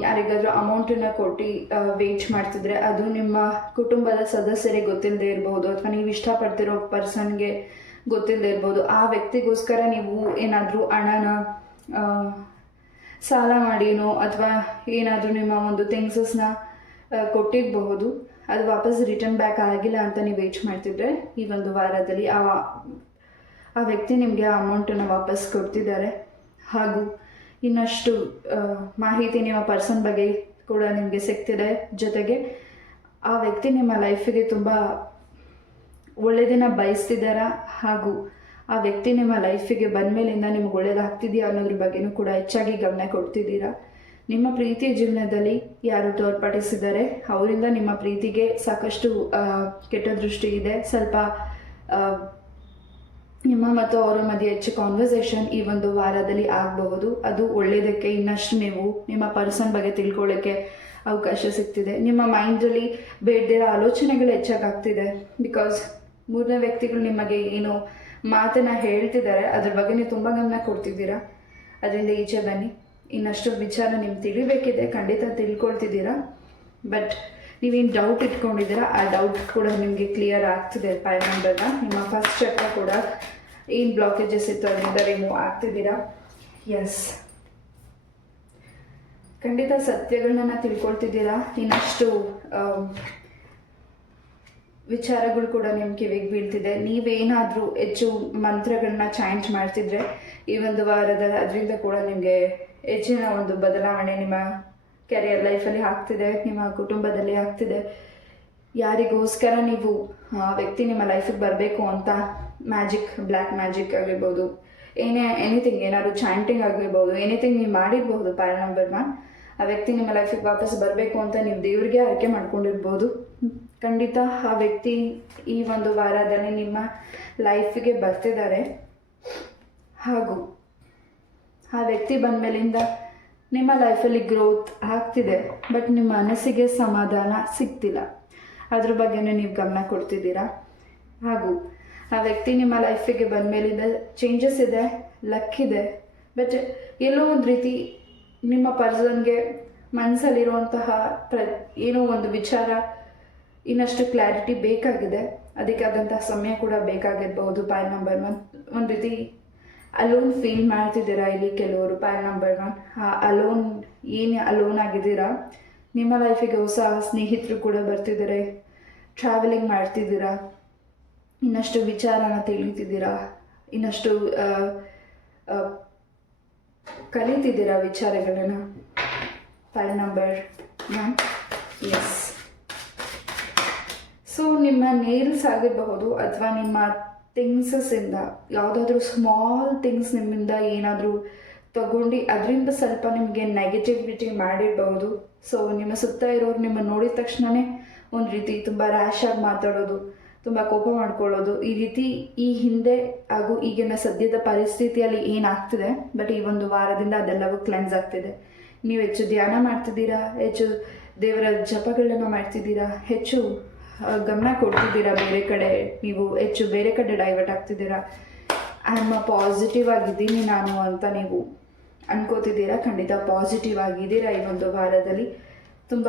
ಯಾರಿಗಾದರೂ ಅಮೌಂಟನ್ನು ಕೊಟ್ಟು ವೇಟ್ ಮಾಡ್ತಿದ್ರೆ, ಅದು ನಿಮ್ಮ ಕುಟುಂಬದ ಸದಸ್ಯರಿಗೆ ಗೊತ್ತಿಲ್ಲದೆ ಇರಬಹುದು, ಅಥವಾ ನೀವು ಇಷ್ಟಪಡ್ತಿರೋ ಪರ್ಸನ್ಗೆ ಗೊತ್ತಿಲ್ಲದೆ ಇರ್ಬೋದು. ಆ ವ್ಯಕ್ತಿಗೋಸ್ಕರ ನೀವು ಏನಾದರೂ ಹಣನ ಸಾಲ ಮಾಡಿನೋ ಅಥವಾ ಏನಾದರೂ ನಿಮ್ಮ ಒಂದು ಥಿಂಗ್ಸಸ್ನ ಕೊಟ್ಟಿರಬಹುದು. ಅದು ವಾಪಸ್ ರಿಟರ್ನ್ ಬ್ಯಾಕ್ ಆಗಿಲ್ಲ ಅಂತ ನೀವು ವೇಟ್ ಮಾಡ್ತಿದ್ರೆ, ಈ ಒಂದು ವಾರದಲ್ಲಿ ಆ ವ್ಯಕ್ತಿ ನಿಮಗೆ ಆ ಅಮೌಂಟನ್ನು ವಾಪಸ್ ಕೊಡ್ತಿದ್ದಾರೆ. ಹಾಗೂ ಇನ್ನಷ್ಟು ಮಾಹಿತಿ ನಿಮ್ಮ ಪರ್ಸನ್ ಬಗ್ಗೆ ಕೂಡ ನಿಮಗೆ ಸಿಗ್ತಿದೆ. ಜೊತೆಗೆ ಆ ವ್ಯಕ್ತಿ ನಿಮ್ಮ ಲೈಫಿಗೆ ತುಂಬ ಒಳ್ಳೆಯದನ್ನು ಬಯಸ್ತಿದ್ದಾರಾ, ಹಾಗೂ ಆ ವ್ಯಕ್ತಿ ನಿಮ್ಮ ಲೈಫಿಗೆ ಬಂದ ಮೇಲಿಂದ ನಿಮ್ಗೆ ಒಳ್ಳೇದಾಗ್ತಿದೆಯಾ ಅನ್ನೋದ್ರ ಬಗ್ಗೆನೂ ಕೂಡ ಹೆಚ್ಚಾಗಿ ಗಮನ ಕೊಡ್ತಿದ್ದೀರಾ. ನಿಮ್ಮ ಪ್ರೀತಿಯ ಜೀವನದಲ್ಲಿ ಯಾರು ತೋರ್ಪಡಿಸಿದ್ದಾರೆ, ಅವರಿಂದ ನಿಮ್ಮ ಪ್ರೀತಿಗೆ ಸಾಕಷ್ಟು ಕೆಟ್ಟ ದೃಷ್ಟಿ ಇದೆ. ಸ್ವಲ್ಪ ನಿಮ್ಮ ಮತ್ತು ಅವರ ಮಧ್ಯೆ ಹೆಚ್ಚು ಕಾನ್ವರ್ಸೇಷನ್ ಈ ಒಂದು ವಾರದಲ್ಲಿ ಆಗಬಹುದು. ಅದು ಒಳ್ಳೆಯದಕ್ಕೆ. ಇನ್ನಷ್ಟು ನೀವು ನಿಮ್ಮ ಪರ್ಸನ್ ಬಗ್ಗೆ ತಿಳ್ಕೊಳ್ಳೋಕ್ಕೆ ಅವಕಾಶ ಸಿಗ್ತಿದೆ. ನಿಮ್ಮ ಮೈಂಡಲ್ಲಿ ಬೇಡದಿರೋ ಆಲೋಚನೆಗಳು ಹೆಚ್ಚಾಗ್ತಿದೆ. ಬಿಕಾಸ್ ಮೂರನೇ ವ್ಯಕ್ತಿಗಳು ನಿಮಗೆ ಏನು ಮಾತನ್ನು ಹೇಳ್ತಿದ್ದಾರೆ ಅದ್ರ ಬಗ್ಗೆ ನೀವು ತುಂಬ ಗಮನ ಕೊಡ್ತಿದ್ದೀರಾ. ಅದರಿಂದ ಈಚೆ ಬನ್ನಿ. ಇನ್ನಷ್ಟು ವಿಚಾರ ನಿಮ್ಗೆ ತಿಳಿಬೇಕಿದೆ, ಖಂಡಿತ ತಿಳ್ಕೊಳ್ತಿದ್ದೀರಾ. ಬಟ್ ನೀವೇನು ಡೌಟ್ ಇಟ್ಕೊಂಡಿದ್ದೀರಾ ಆ ಡೌಟ್ ಕೂಡ ನಿಮಗೆ ಕ್ಲಿಯರ್ ಆಗ್ತಿದೆ. ನಂಬರ್ನ ನಿಮ್ಮ ಫಸ್ಟ್ ಚಕ್ರ ಕೂಡ ಏನು ಬ್ಲಾಕೇಜಸ್ ಇತ್ತು ಅದರಿಂದ ರಿಮೂವ್ ಆಗ್ತಿದ್ದೀರಾ. ಎಸ್, ಖಂಡಿತ ಸತ್ಯಗಳನ್ನ ತಿಳ್ಕೊಳ್ತಿದ್ದೀರಾ. ಇನ್ನಷ್ಟು ವಿಚಾರಗಳು ಕೂಡ ನಿಮ್ಮ ಕಿವಿಗೆ ಬೀಳ್ತಿದೆ. ನೀವೇನಾದರೂ ಹೆಚ್ಚು ಮಂತ್ರಗಳನ್ನ ಚಾಂಟ್ ಮಾಡ್ತಿದ್ರೆ ಈ ಒಂದು ವಾರದಲ್ಲಿ ಅದರಿಂದ ಕೂಡ ನಿಮಗೆ ಹೆಚ್ಚಿನ ಒಂದು ಬದಲಾವಣೆ ನಿಮ್ಮ ಕೆರಿಯರ್ ಲೈಫಲ್ಲಿ ಆಗ್ತಿದೆ, ನಿಮ್ಮ ಕುಟುಂಬದಲ್ಲಿ ಆಗ್ತಿದೆ. ಯಾರಿಗೋಸ್ಕರ ನೀವು ಆ ವ್ಯಕ್ತಿ ನಿಮ್ಮ ಲೈಫಿಗೆ ಬರಬೇಕು ಅಂತ ಮ್ಯಾಜಿಕ್, ಬ್ಲ್ಯಾಕ್ ಮ್ಯಾಜಿಕ್ ಆಗಿರ್ಬೋದು, ಎನಿಥಿಂಗ್, ಏನಾದರೂ ಚಾಂಟಿಂಗ್ ಆಗಿರ್ಬೋದು, ಎನಿಥಿಂಗ್ ನೀವು ಮಾಡಿರ್ಬೋದು. ನಂಬರ್ 1, ಆ ವ್ಯಕ್ತಿ ನಿಮ್ಮ ಲೈಫಿಗೆ ವಾಪಸ್ ಬರಬೇಕು ಅಂತ ನೀವು ದೇವ್ರಿಗೆ ಆಯ್ಕೆ ಮಾಡ್ಕೊಂಡಿರ್ಬೋದು. ಖಂಡಿತ ಆ ವ್ಯಕ್ತಿ ಈ ಒಂದು ವಾರದಲ್ಲಿ ನಿಮ್ಮ ಲೈಫಿಗೆ ಬರ್ತಿದ್ದಾರೆ. ಹಾಗೂ ಆ ವ್ಯಕ್ತಿ ಬಂದ ಮೇಲಿಂದ ನಿಮ್ಮ ಲೈಫಲ್ಲಿ ಗ್ರೋತ್ ಆಗ್ತಿದೆ. ಬಟ್ ನಿಮ್ಮ ಮನಸ್ಸಿಗೆ ಸಮಾಧಾನ ಸಿಗ್ತಿಲ್ಲ. ಅದ್ರ ಬಗ್ಗೆನೂ ನೀವು ಗಮನ ಕೊಡ್ತಿದ್ದೀರಾ. ಹಾಗೂ ಆ ವ್ಯಕ್ತಿ ನಿಮ್ಮ ಲೈಫಿಗೆ ಬಂದ ಮೇಲಿಂದ ಚೇಂಜಸ್ ಇದೆ, ಲಕ್ ಇದೆ. ಬಟ್ ಎಲ್ಲೋ ಒಂದು ರೀತಿ ನಿಮ್ಮ ಪರ್ಸನ್ಗೆ ಮನಸ್ಸಲ್ಲಿರುವಂತಹ ಏನೋ ಒಂದು ವಿಚಾರ ಇನ್ನಷ್ಟು ಕ್ಲಾರಿಟಿ ಬೇಕಾಗಿದೆ. ಅದಕ್ಕಾದಂತಹ ಸಮಯ ಕೂಡ ಬೇಕಾಗಿರ್ಬಹುದು. ನಂಬರ್ 1, ಒಂದು ರೀತಿ ಅಲೋನ್ ಫೀಲ್ ಮಾಡ್ತಿದ್ದೀರಾ ಇಲ್ಲಿ ಕೆಲವರು. ನಂಬರ್ 1, ಅಲೋನ್ ಅಲೋನ್ ಆಗಿದ್ದೀರಾ. ನಿಮ್ಮ ಲೈಫಿಗೆ ಹೊಸ ಸ್ನೇಹಿತರು ಕೂಡ ಬರ್ತಿದ್ದಾರೆ. ಟ್ರಾವೆಲಿಂಗ್ ಮಾಡ್ತಿದ್ದೀರಾ. ಇನ್ನಷ್ಟು ವಿಚಾರನ ತಿಳಿತಿದ್ದೀರಾ. ಇನ್ನಷ್ಟು ಕಲಿತಿದ್ದೀರಾ ವಿಚಾರಗಳನ್ನು. Number 1, yes. ಸೊ ನಿಮ್ಮ ನೇಲ್ಸ್ ಆಗಿರಬಹುದು ಅಥವಾ ನಿಮ್ಮ ಥಿಂಗ್ಸಸ್ಸಿಂದ ಯಾವುದಾದ್ರೂ ಸ್ಮಾಲ್ ಥಿಂಗ್ಸ್ ನಿಮ್ಮಿಂದ ಏನಾದರೂ ತಗೊಂಡು ಅದರಿಂದ ಸ್ವಲ್ಪ ನಿಮಗೆ ನೆಗೆಟಿವಿಟಿ ಮಾಡಿರಬಹುದು. ಸೊ ನಿಮ್ಮ ಸುತ್ತ ಇರೋರು ನಿಮ್ಮನ್ನು ನೋಡಿದ ತಕ್ಷಣವೇ ಒಂದು ರೀತಿ ತುಂಬ ರ್ಯಾಶ್ ಆಗಿ ಮಾತಾಡೋದು, ತುಂಬ ಕೋಪ ಮಾಡ್ಕೊಳ್ಳೋದು, ಈ ರೀತಿ ಈ ಹಿಂದೆ ಹಾಗೂ ಈಗಿನ ಸದ್ಯದ ಪರಿಸ್ಥಿತಿಯಲ್ಲಿ ಏನಾಗ್ತಿದೆ. ಬಟ್ ಈ ಒಂದು ವಾರದಿಂದ ಅದೆಲ್ಲವೂ ಕ್ಲೆನ್ಸ್ ಆಗ್ತಿದೆ. ನೀವು ಹೆಚ್ಚು ಧ್ಯಾನ ಮಾಡ್ತಿದ್ದೀರಾ, ಹೆಚ್ಚು ದೇವರ ಜಪಗಳನ್ನು ಮಾಡ್ತಿದ್ದೀರಾ, ಹೆಚ್ಚು ಗಮನ ಕೊಡ್ತಿದ್ದೀರಾ ಬೇರೆ ಕಡೆ. ನೀವು ಹೆಚ್ಚು ಬೇರೆ ಕಡೆ ಡೈವರ್ಟ್ ಆಗ್ತಿದ್ದೀರಾ. ಪಾಸಿಟಿವ್ ಆಗಿದ್ದೀನಿ ನಾನು ಅಂತ ನೀವು ಅನ್ಕೋತಿದ್ದೀರಾ. ಖಂಡಿತ ಪಾಸಿಟಿವ್ ಆಗಿದ್ದೀರಾ ಈ ಒಂದು ವಾರದಲ್ಲಿ. ತುಂಬ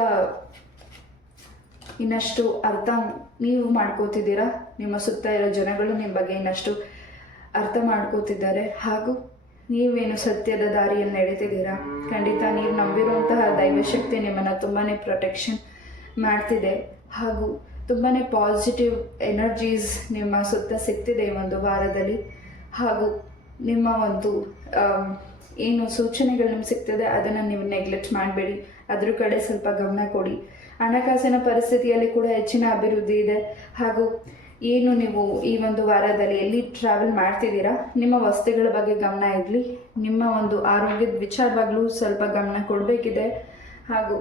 ಇನ್ನಷ್ಟು ಅರ್ಥ ನೀವು ಮಾಡ್ಕೋತಿದ್ದೀರಾ. ನಿಮ್ಮ ಸುತ್ತ ಇರೋ ಜನಗಳು ನಿಮ್ಮ ಬಗ್ಗೆ ಇನ್ನಷ್ಟು ಅರ್ಥ ಮಾಡ್ಕೋತಿದ್ದಾರೆ. ಹಾಗೂ ನೀವೇನು ಸತ್ಯದ ದಾರಿಯನ್ನು ನಡೆತಿದ್ದೀರಾ. ಖಂಡಿತ ನೀವು ನಂಬಿರುವಂತಹ ದೈವಶಕ್ತಿ ನಿಮ್ಮನ್ನು ತುಂಬಾ ಪ್ರೊಟೆಕ್ಷನ್ ಮಾಡ್ತಿದೆ. ಹಾಗೂ ತುಂಬಾ ಪಾಸಿಟಿವ್ ಎನರ್ಜೀಸ್ ನಿಮ್ಮ ಸುತ್ತ ಸಿಗ್ತಿದೆ ಈ ಒಂದು ವಾರದಲ್ಲಿ. ಹಾಗೂ ನಿಮ್ಮ ಒಂದು ಏನು ಸೂಚನೆಗಳು ನಿಮ್ಗೆ ಸಿಗ್ತದೆ ಅದನ್ನು ನೀವು ನೆಗ್ಲೆಕ್ಟ್ ಮಾಡಬೇಡಿ. ಅದ್ರ ಕಡೆ ಸ್ವಲ್ಪ ಗಮನ ಕೊಡಿ. ಹಣಕಾಸಿನ ಪರಿಸ್ಥಿತಿಯಲ್ಲಿ ಕೂಡ ಹೆಚ್ಚಿನ ಅಭಿವೃದ್ಧಿ ಇದೆ. ಹಾಗೂ ಏನು ನೀವು ಈ ಒಂದು ವಾರದಲ್ಲಿ ಎಲ್ಲಿ ಟ್ರಾವೆಲ್ ಮಾಡ್ತಿದ್ದೀರಾ ನಿಮ್ಮ ವಸ್ತುಗಳ ಬಗ್ಗೆ ಗಮನ ಇರಲಿ. ನಿಮ್ಮ ಒಂದು ಆರೋಗ್ಯದ ವಿಚಾರವಾಗಲೂ ಸ್ವಲ್ಪ ಗಮನ ಕೊಡಬೇಕಿದೆ. ಹಾಗೂ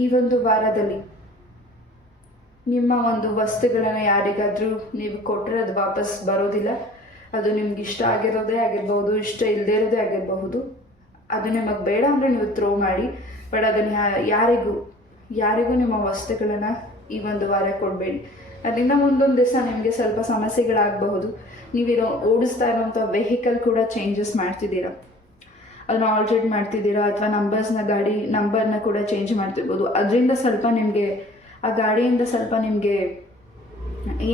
ಈ ಒಂದು ವಾರದಲ್ಲಿ ನಿಮ್ಮ ಒಂದು ವಸ್ತುಗಳನ್ನು ಯಾರಿಗಾದರೂ ನೀವು ಕೊಟ್ಟರೆ ಅದು ವಾಪಸ್ ಬರೋದಿಲ್ಲ. ಅದು ನಿಮ್ಗೆ ಇಷ್ಟ ಆಗಿರೋದೇ ಆಗಿರ್ಬೋದು, ಇಷ್ಟ ಇಲ್ಲದೇ ಇರೋದೇ ಆಗಿರಬಹುದು. ಅದು ನಿಮಗೆ ಬೇಡ ಅಂದರೆ ನೀವು ಥ್ರೋ ಮಾಡಿ. ಬಟ್ ಅದನ್ನು ಯಾರಿಗೂ ನಿಮ್ಮ ವಸ್ತುಗಳನ್ನು ಈ ಒಂದು ವಾರ ಕೊಡಬೇಡಿ. ಅದರಿಂದ ಮುಂದೊಂದು ದಿವಸ ನಿಮಗೆ ಸ್ವಲ್ಪ ಸಮಸ್ಯೆಗಳಾಗಬಹುದು. ನೀವಿರೋ ಓಡಿಸ್ತಾ ಇರೋವಂಥ ವೆಹಿಕಲ್ ಕೂಡ ಚೇಂಜಸ್ ಮಾಡ್ತಿದ್ದೀರಾ, ಅದನ್ನ ಆಲ್ಟ್ರೇಟ್ ಮಾಡ್ತಿದ್ದೀರಾ, ಅಥವಾ ಗಾಡಿ ನಂಬರ್ನ ಕೂಡ ಚೇಂಜ್ ಮಾಡ್ತಿರ್ಬೋದು. ಅದರಿಂದ ಸ್ವಲ್ಪ ನಿಮಗೆ ಆ ಗಾಡಿಯಿಂದ ಸ್ವಲ್ಪ ನಿಮಗೆ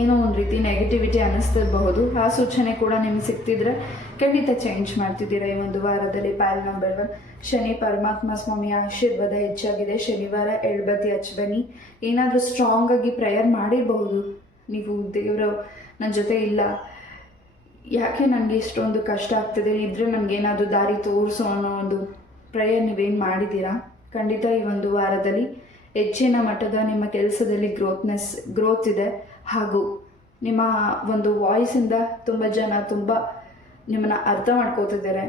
ಏನೋ ಒಂದು ರೀತಿ ನೆಗೆಟಿವಿಟಿ ಅನ್ನಿಸ್ತಿರಬಹುದು. ಆ ಸೂಚನೆ ಕೂಡ ನಿಮ್ಗೆ ಸಿಗ್ತಿದ್ರೆ ಖಂಡಿತ ಚೇಂಜ್ ಮಾಡ್ತಿದ್ದೀರಾ ಈ ಒಂದು ವಾರದಲ್ಲಿ. ನಂಬರ್ 1, ಶನಿ ಪರಮಾತ್ಮ ಸ್ವಾಮಿಯ ಆಶೀರ್ವಾದ ಹೆಚ್ಚಾಗಿದೆ. ಶನಿವಾರ ಎಳ್ಬತ್ತಿ ಹಚ್ಚಿ ಬನ್ನಿ. ಏನಾದರೂ ಸ್ಟ್ರಾಂಗ್ ಆಗಿ ಪ್ರೇಯರ್ ಮಾಡಿರಬಹುದು ನೀವು. ದೇವರು ನನ್ನ ಜೊತೆ ಇಲ್ಲ, ಯಾಕೆ ನನಗೆ ಇಷ್ಟೊಂದು ಕಷ್ಟ ಆಗ್ತಿದೆ ಇದ್ರೆ ನನಗೇನಾದರೂ ದಾರಿ ತೋರಿಸೋ ಅನ್ನೋ ಒಂದು ಪ್ರೇಯರ್ ನೀವೇನು ಮಾಡಿದ್ದೀರಾ. ಖಂಡಿತ ಈ ಒಂದು ವಾರದಲ್ಲಿ ಹೆಚ್ಚಿನ ಮಟ್ಟದ ನಿಮ್ಮ ಕೆಲಸದಲ್ಲಿ ಗ್ರೋತ್ ಇದೆ. ಹಾಗೂ ನಿಮ್ಮ ಒಂದು ವಾಯ್ಸಿಂದ ತುಂಬ ಜನ ತುಂಬ ನಿಮ್ಮನ್ನು ಅರ್ಥ ಮಾಡ್ಕೋತಿದ್ದಾರೆ.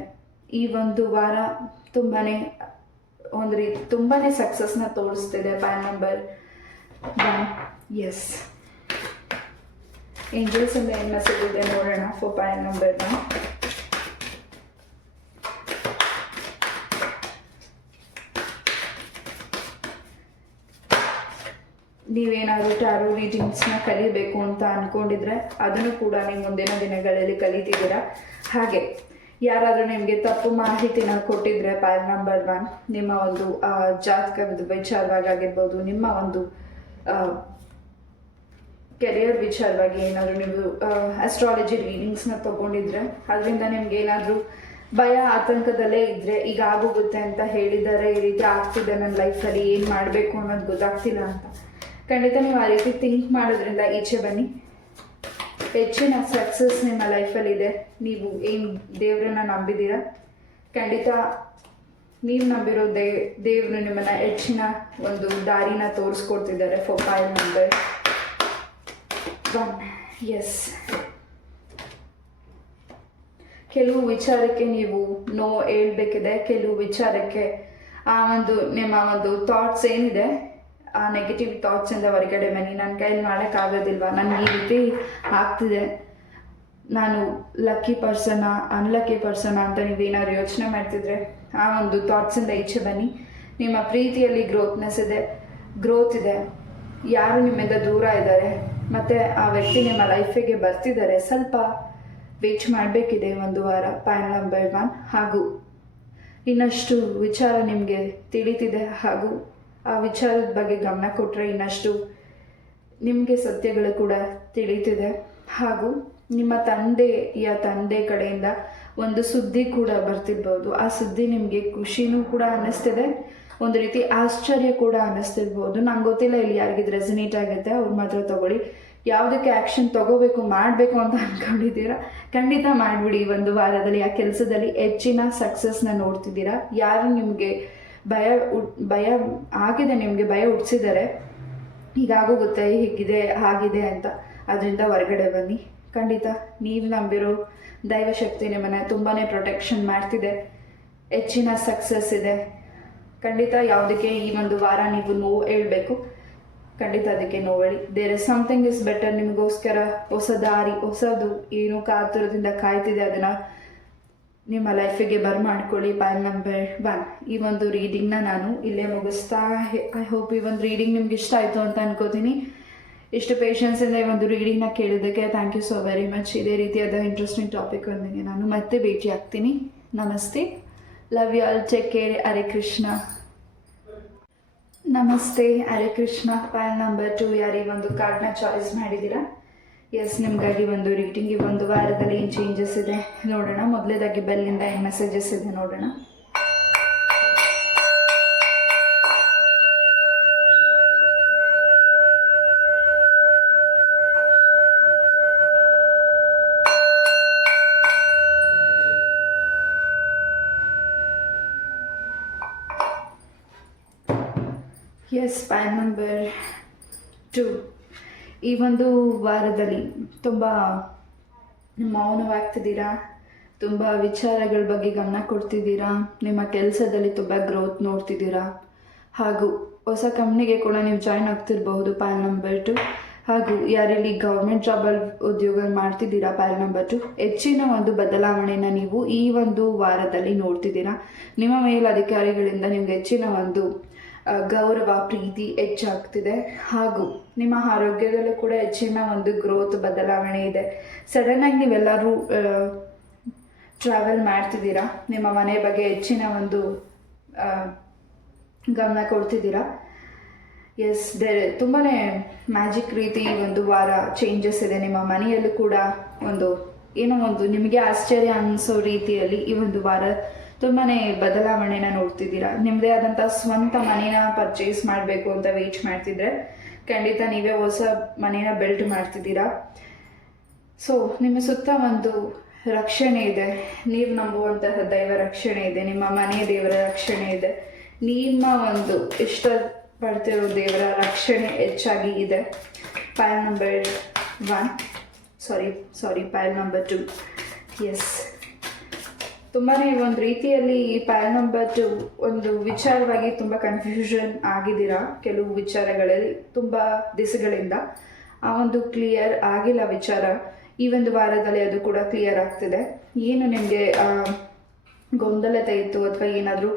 ಈ ಒಂದು ವಾರ ತುಂಬಾ ಒಂದು ರೀತಿ ತುಂಬಾ ಸಕ್ಸಸ್ನ ತೋರಿಸ್ತಿದೆ. ಪ್ಯಾನ್ ನಂಬರ್ 1. ಎಸ್, ಏಂಜಲ್ಸಿಂದ ಏನು ಮೆಸೇಜ್ ಇದೆ ನೋಡೋಣ ಫಾರ್ ಪ್ಯಾನ್ ನಂಬರ್ 1. ನೀವೇನಾದರೂ ಟ್ಯಾರೋ ರೀಡಿಂಗ್ಸ್ನ ಕಲಿಬೇಕು ಅಂತ ಅಂದ್ಕೊಂಡಿದ್ರೆ ಅದನ್ನು ಕೂಡ ನೀವು ಮುಂದಿನ ದಿನಗಳಲ್ಲಿ ಕಲಿತಿದ್ದೀರಾ. ಹಾಗೆ ಯಾರಾದರೂ ನಿಮಗೆ ತಪ್ಪು ಮಾಹಿತಿನ ಕೊಟ್ಟಿದ್ರೆ ಪ್ಯಾನ್ ನಂಬರ್ 1 ನಿಮ್ಮ ಒಂದು ಜಾತಕದ ವಿಚಾರವಾಗಿರ್ಬೋದು, ನಿಮ್ಮ ಒಂದು ಕೆರಿಯರ್ ವಿಚಾರವಾಗಿ ಏನಾದರೂ ನೀವು ಆಸ್ಟ್ರಾಲಜಿ ರೀಡಿಂಗ್ಸ್ನ ತೊಗೊಂಡಿದ್ರೆ ಅದರಿಂದ ನಿಮ್ಗೆ ಏನಾದರೂ ಭಯ ಆತಂಕದಲ್ಲೇ ಇದ್ದರೆ ಈಗ ಆಗೋಗುತ್ತೆ ಅಂತ ಹೇಳಿದ್ದಾರೆ, ಈ ರೀತಿ ಆಗ್ತಿದೆ ನನ್ನ ಲೈಫಲ್ಲಿ, ಏನು ಮಾಡಬೇಕು ಅನ್ನೋದು ಗೊತ್ತಾಗ್ತಿಲ್ಲ ಅಂತ, ಖಂಡಿತ ನೀವು ಆ ರೀತಿ ಥಿಂಕ್ ಮಾಡೋದ್ರಿಂದ ಈಚೆ ಬನ್ನಿ. ಹೆಚ್ಚಿನ ಸಕ್ಸಸ್ ನಿಮ್ಮ ಲೈಫಲ್ಲಿದೆ. ನೀವು ಏನು ದೇವರನ್ನ ನಂಬಿದ್ದೀರಾ, ಖಂಡಿತ ನೀವು ನಂಬಿರೋ ದೇವರು ನಿಮ್ಮನ್ನು ಹೆಚ್ಚಿನ ಒಂದು ದಾರಿನ ತೋರಿಸ್ಕೊಡ್ತಿದ್ದಾರೆ ಫಾರ್ ಪ್ಯಾನ್ ನಂಬರ್ 1. ಎಸ್, ಕೆಲವು ವಿಚಾರಕ್ಕೆ ನೀವು ನೋ ಹೇಳ್ಬೇಕಿದೆ. ಕೆಲವು ವಿಚಾರಕ್ಕೆ ಆ ಒಂದು ನಿಮ್ಮ ಒಂದು ಥಾಟ್ಸ್ ಏನಿದೆ ಆ ನೆಗೆಟಿವ್ ಥಾಟ್ಸಿಂದ ಹೊರಗಡೆ ಬನ್ನಿ. ನನ್ನ ಕೈಯಲ್ಲಿ ಮಾಡೋಕ್ಕಾಗೋದಿಲ್ವ, ನನಗೆ ಈ ರೀತಿ ಆಗ್ತಿದೆ, ನಾನು ಲಕ್ಕಿ ಪರ್ಸನಾ ಅನ್ಲಕ್ಕಿ ಪರ್ಸನಾ ಅಂತ ನೀವೇನಾದ್ರು ಯೋಚನೆ ಮಾಡ್ತಿದ್ರೆ ಆ ಒಂದು ಥಾಟ್ಸಿಂದ ಈಚೆ ಬನ್ನಿ. ನಿಮ್ಮ ಪ್ರೀತಿಯಲ್ಲಿ ಗ್ರೋತ್ ಇದೆ. ಯಾರು ನಿಮ್ಮಿಂದ ದೂರ ಇದ್ದಾರೆ ಮತ್ತು ಆ ವ್ಯಕ್ತಿ ನಿಮ್ಮ ಲೈಫಿಗೆ ಬರ್ತಿದ್ದಾರೆ, ಸ್ವಲ್ಪ ವೇಟ್ ಮಾಡಬೇಕಿದೆ ಒಂದು ವಾರ ಪ್ಯಾನ್ ನಂಬರ್ 1. ಹಾಗೂ ಇನ್ನಷ್ಟು ವಿಚಾರ ನಿಮಗೆ ತಿಳಿತಿದೆ. ಹಾಗೂ ಆ ವಿಚಾರದ ಬಗ್ಗೆ ಗಮನ ಕೊಟ್ಟರೆ ಇನ್ನಷ್ಟು ನಿಮಗೆ ಸತ್ಯಗಳು ಕೂಡ ತಿಳಿತಿದೆ. ಹಾಗೂ ನಿಮ್ಮ ತಂದೆ ಕಡೆಯಿಂದ ಒಂದು ಸುದ್ದಿ ಕೂಡ ಬರ್ತಿರ್ಬೋದು. ಆ ಸುದ್ದಿ ನಿಮಗೆ ಖುಷಿನೂ ಕೂಡ ಅನ್ನಿಸ್ತಿದೆ, ಒಂದು ರೀತಿ ಆಶ್ಚರ್ಯ ಕೂಡ ಅನ್ನಿಸ್ತಿರ್ಬೋದು. ನಂಗೆ ಗೊತ್ತಿಲ್ಲ, ಇಲ್ಲಿ ಯಾರಿಗಿದು ರೆಸನೇಟ್ ಆಗುತ್ತೆ ಅವ್ರು ಮಾತ್ರ ತಗೊಳ್ಳಿ. ಯಾವುದಕ್ಕೆ ಆ್ಯಕ್ಷನ್ ತಗೋಬೇಕು ಮಾಡಬೇಕು ಅಂತ ಅಂದ್ಕೊಂಡಿದ್ದೀರಾ ಖಂಡಿತ ಮಾಡಿಬಿಡಿ. ಈ ಒಂದು ವಾರದಲ್ಲಿ ಆ ಕೆಲಸದಲ್ಲಿ ಹೆಚ್ಚಿನ ಸಕ್ಸಸ್ನ ನೋಡ್ತಿದ್ದೀರಾ. ಯಾರು ನಿಮಗೆ ಭಯ ಆಗಿದೆ, ನಿಮಗೆ ಭಯ ಹುಟ್ಟಿಸಿದ್ದಾರೆ, ಹೀಗಾಗೋಗುತ್ತೆ ಹೀಗಿದೆ ಹಾಗಿದೆ ಅಂತ, ಅದರಿಂದ ಹೊರಗಡೆ ಬನ್ನಿ. ಖಂಡಿತ ನೀವು ನಂಬಿರೋ ದೈವಶಕ್ತಿ ನಿಮ್ಮನ್ನು ತುಂಬಾ ಪ್ರೊಟೆಕ್ಷನ್ ಮಾಡ್ತಿದೆ. ಹೆಚ್ಚಿನ ಸಕ್ಸಸ್ ಇದೆ. ಖಂಡಿತ ಯಾವುದಕ್ಕೆ ಈ ಒಂದು ವಾರ ನೀವು ನೋವು ಹೇಳ್ಬೇಕು, ಖಂಡಿತ ಅದಕ್ಕೆ ನೋವು ಹೇಳಿ. There is something is better. ನಿಮಗೋಸ್ಕರ ಹೊಸ ದಾರಿ, ಹೊಸದು ಏನು ಕಾತುರದಿಂದ ಕಾಯ್ತಿದೆ, ಅದನ್ನು ನಿಮ್ಮ ಲೈಫಿಗೆ ಮಾಡ್ಕೊಳ್ಳಿ. ಪ್ಯಾನ್ ನಂಬರ್ 1 ಈ ಒಂದು ರೀಡಿಂಗ್ನ ನಾನು ಇಲ್ಲೇ ಮುಗಿಸ್ತಾ. ಐ ಹೋಪ್ ಈ ಒಂದು ರೀಡಿಂಗ್ ನಿಮ್ಗೆ ಇಷ್ಟ ಆಯಿತು ಅಂತ ಅನ್ಕೋತೀನಿ. ಇಷ್ಟು ಪೇಷನ್ಸಿಂದ ಈ ಒಂದು ರೀಡಿಂಗ್ನ ಕೇಳಿದ್ದಕ್ಕೆ thank you so very much. ಇದೇ ರೀತಿಯಾದ ಇಂಟ್ರೆಸ್ಟಿಂಗ್ ಟಾಪಿಕ್ ಒಂದಿಗೆ ನಾನು ಮತ್ತೆ ಭೇಟಿ ಆಗ್ತೀನಿ. ನಮಸ್ತೆ, love you all, take care. Hare Krishna. ನಮಸ್ತೆ, ಹರೇ ಕೃಷ್ಣ. ಪ್ಯಾನ್ ನಂಬರ್ 2 ಯಾರು ಈ ಒಂದು ಕಾರ್ಡ್ನ ಚಾಯ್ಸ್ ಮಾಡಿದ್ದೀರಾ? ಎಸ್, ನಿಮಗಾಗಿ ಒಂದು ರೀಡಿಂಗ್. ಈ ಒಂದು ವಾರದಲ್ಲಿ ಏನು ಚೇಂಜಸ್ ಇದೆ ನೋಡೋಣ. ಮೊದಲೇದಾಗಿ ಬೆಲ್ಲಿಂದ ಏನು ಮೆಸೇಜಸ್ ಇದೆ ನೋಡೋಣ. ಎಸ್, ಪ್ಯಾನ್ ನಂಬರ್ 2 ಈ ಒಂದು ವಾರದಲ್ಲಿ ತುಂಬ ಮೌನವಾಗ್ತಿದ್ದೀರಾ, ತುಂಬ ವಿಚಾರಗಳ ಬಗ್ಗೆ ಗಮನ ಕೊಡ್ತಿದ್ದೀರಾ, ನಿಮ್ಮ ಕೆಲಸದಲ್ಲಿ ತುಂಬ ಗ್ರೋತ್ ನೋಡ್ತಿದ್ದೀರಾ. ಹಾಗೂ ಹೊಸ ಕಂಪ್ನಿಗೆ ಕೂಡ ನೀವು ಜಾಯ್ನ್ ಆಗ್ತಿರಬಹುದು ಪ್ಯಾನ್ ನಂಬರ್ 2. ಹಾಗೂ ಯಾರಲ್ಲಿ ಗೌರ್ಮೆಂಟ್ ಜಾಬಲ್ಲಿ ಉದ್ಯೋಗ ಮಾಡ್ತಿದ್ದೀರಾ ಪ್ಯಾನ್ ನಂಬರ್ 2, ಹೆಚ್ಚಿನ ಒಂದು ಬದಲಾವಣೆನ ನೀವು ಈ ಒಂದು ವಾರದಲ್ಲಿ ನೋಡ್ತಿದ್ದೀರಾ. ನಿಮ್ಮ ಮೇಲಧಿಕಾರಿಗಳಿಂದ ನಿಮ್ಗೆ ಹೆಚ್ಚಿನ ಒಂದು ಗೌರವ ಪ್ರೀತಿ ಹೆಚ್ಚಾಗ್ತಿದೆ. ಹಾಗೂ ನಿಮ್ಮ ಆರೋಗ್ಯದಲ್ಲೂ ಕೂಡ ಹೆಚ್ಚಿನ ಒಂದು ಗ್ರೋತ್ ಬದಲಾವಣೆ ಇದೆ. ಸಡನ್ನಾಗಿ ನೀವೆಲ್ಲರೂ ಟ್ರಾವೆಲ್ ಮಾಡ್ತಿದ್ದೀರಾ, ನಿಮ್ಮ ಮನೆ ಬಗ್ಗೆ ಹೆಚ್ಚಿನ ಒಂದು ಗಮನ ಕೊಡ್ತಿದ್ದೀರಾ. ಎಸ್, ತುಂಬಾ ಮ್ಯಾಜಿಕ್ ರೀತಿ ಒಂದು ವಾರ ಚೇಂಜಸ್ ಇದೆ. ನಿಮ್ಮ ಮನೆಯಲ್ಲೂ ಕೂಡ ಏನೋ ಒಂದು ನಿಮಗೆ ಆಶ್ಚರ್ಯ ಅನಿಸೋ ರೀತಿಯಲ್ಲಿ ಈ ಒಂದು ವಾರ ತುಂಬಾ ಬದಲಾವಣೆನ ನೋಡ್ತಿದ್ದೀರಾ. ನಿಮ್ಮದೇ ಆದಂಥ ಸ್ವಂತ ಮನೇನ ಪರ್ಚೇಸ್ ಮಾಡಬೇಕು ಅಂತ ವೇಟ್ ಮಾಡ್ತಿದ್ರೆ ಖಂಡಿತ ನೀವೇ ಹೊಸ ಮನೇನ ಬಿಲ್ಡ್ ಮಾಡ್ತಿದ್ದೀರಾ. ಸೊ ನಿಮ್ಮ ಸುತ್ತ ಒಂದು ರಕ್ಷಣೆ ಇದೆ, ನೀವು ನಂಬುವಂತಹ ದೈವ ರಕ್ಷಣೆ ಇದೆ, ನಿಮ್ಮ ಮನೆಯ ದೇವರ ರಕ್ಷಣೆ ಇದೆ, ನಿಮ್ಮ ಒಂದು ಇಷ್ಟಪಡ್ತಿರೋ ದೇವರ ರಕ್ಷಣೆ ಹೆಚ್ಚಾಗಿ ಇದೆ. ಪೈಲ್ ನಂಬರ್ 1 ಸಾರಿ ಪೈಲ್ ನಂಬರ್ 2. ಎಸ್, ತುಂಬಾ ಒಂದು ರೀತಿಯಲ್ಲಿ ಈ ಪೈಲ್ ನಂಬರ್ 2 ಒಂದು ವಿಚಾರವಾಗಿ ತುಂಬ ಕನ್ಫ್ಯೂಷನ್ ಆಗಿದ್ದೀರಾ. ಕೆಲವು ವಿಚಾರಗಳಲ್ಲಿ ತುಂಬ ದಿವಸಗಳಿಂದ ಆ ಒಂದು ಕ್ಲಿಯರ್ ಆಗಿಲ್ಲ ವಿಚಾರ. ಈ ಒಂದು ವಾರದಲ್ಲಿ ಅದು ಕೂಡ ಕ್ಲಿಯರ್ ಆಗ್ತಿದೆ. ಏನು ನಿಮಗೆ ಗೊಂದಲತೆ ಇತ್ತು ಅಥವಾ ಏನಾದರೂ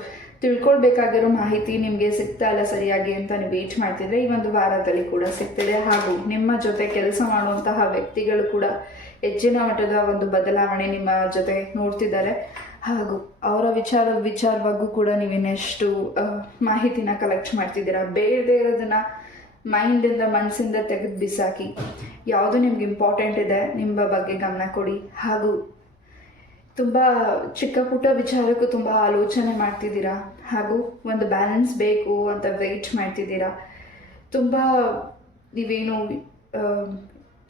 ತಿಳ್ಕೊಳ್ಬೇಕಾಗಿರೋ ಮಾಹಿತಿ ನಿಮಗೆ ಸಿಗ್ತಾ ಇಲ್ಲ ಸರಿಯಾಗಿ ಅಂತ ನೀವು ವೇಟ್ ಮಾಡ್ತಿದ್ರೆ, ಈ ಒಂದು ವಾರದಲ್ಲಿ ಕೂಡ ಸಿಗ್ತಿದೆ. ಹಾಗೂ ನಿಮ್ಮ ಜೊತೆ ಕೆಲಸ ಮಾಡುವಂತಹ ವ್ಯಕ್ತಿಗಳು ಕೂಡ ಹೆಚ್ಚಿನ ಮಟ್ಟದ ಒಂದು ಬದಲಾವಣೆ ನಿಮ್ಮ ಜೊತೆ ನೋಡ್ತಿದ್ದಾರೆ. ಹಾಗೂ ಅವರ ವಿಚಾರವಾಗೂ ಕೂಡ ನೀವಿನ್ನಷ್ಟು ಮಾಹಿತಿನ ಕಲೆಕ್ಟ್ ಮಾಡ್ತಿದ್ದೀರಾ. ಬೇಡದೇ ಇರೋದನ್ನ ಮೈಂಡಿಂದ ಮನಸ್ಸಿಂದ ತೆಗೆದು ಬಿಸಾಕಿ, ಯಾವುದು ನಿಮ್ಗೆ ಇಂಪಾರ್ಟೆಂಟ್ ಇದೆ ನಿಮ್ಮ ಬಗ್ಗೆ ಗಮನ ಕೊಡಿ. ಹಾಗೂ ತುಂಬ ಚಿಕ್ಕ ಪುಟ್ಟ ವಿಚಾರಕ್ಕೂ ತುಂಬ ಆಲೋಚನೆ ಮಾಡ್ತಿದ್ದೀರಾ. ಹಾಗೂ ಒಂದು ಬ್ಯಾಲೆನ್ಸ್ ಬೇಕು ಅಂತ ವೆಯ್ಟ್ ಮಾಡ್ತಿದ್ದೀರಾ. ತುಂಬ ನೀವೇನು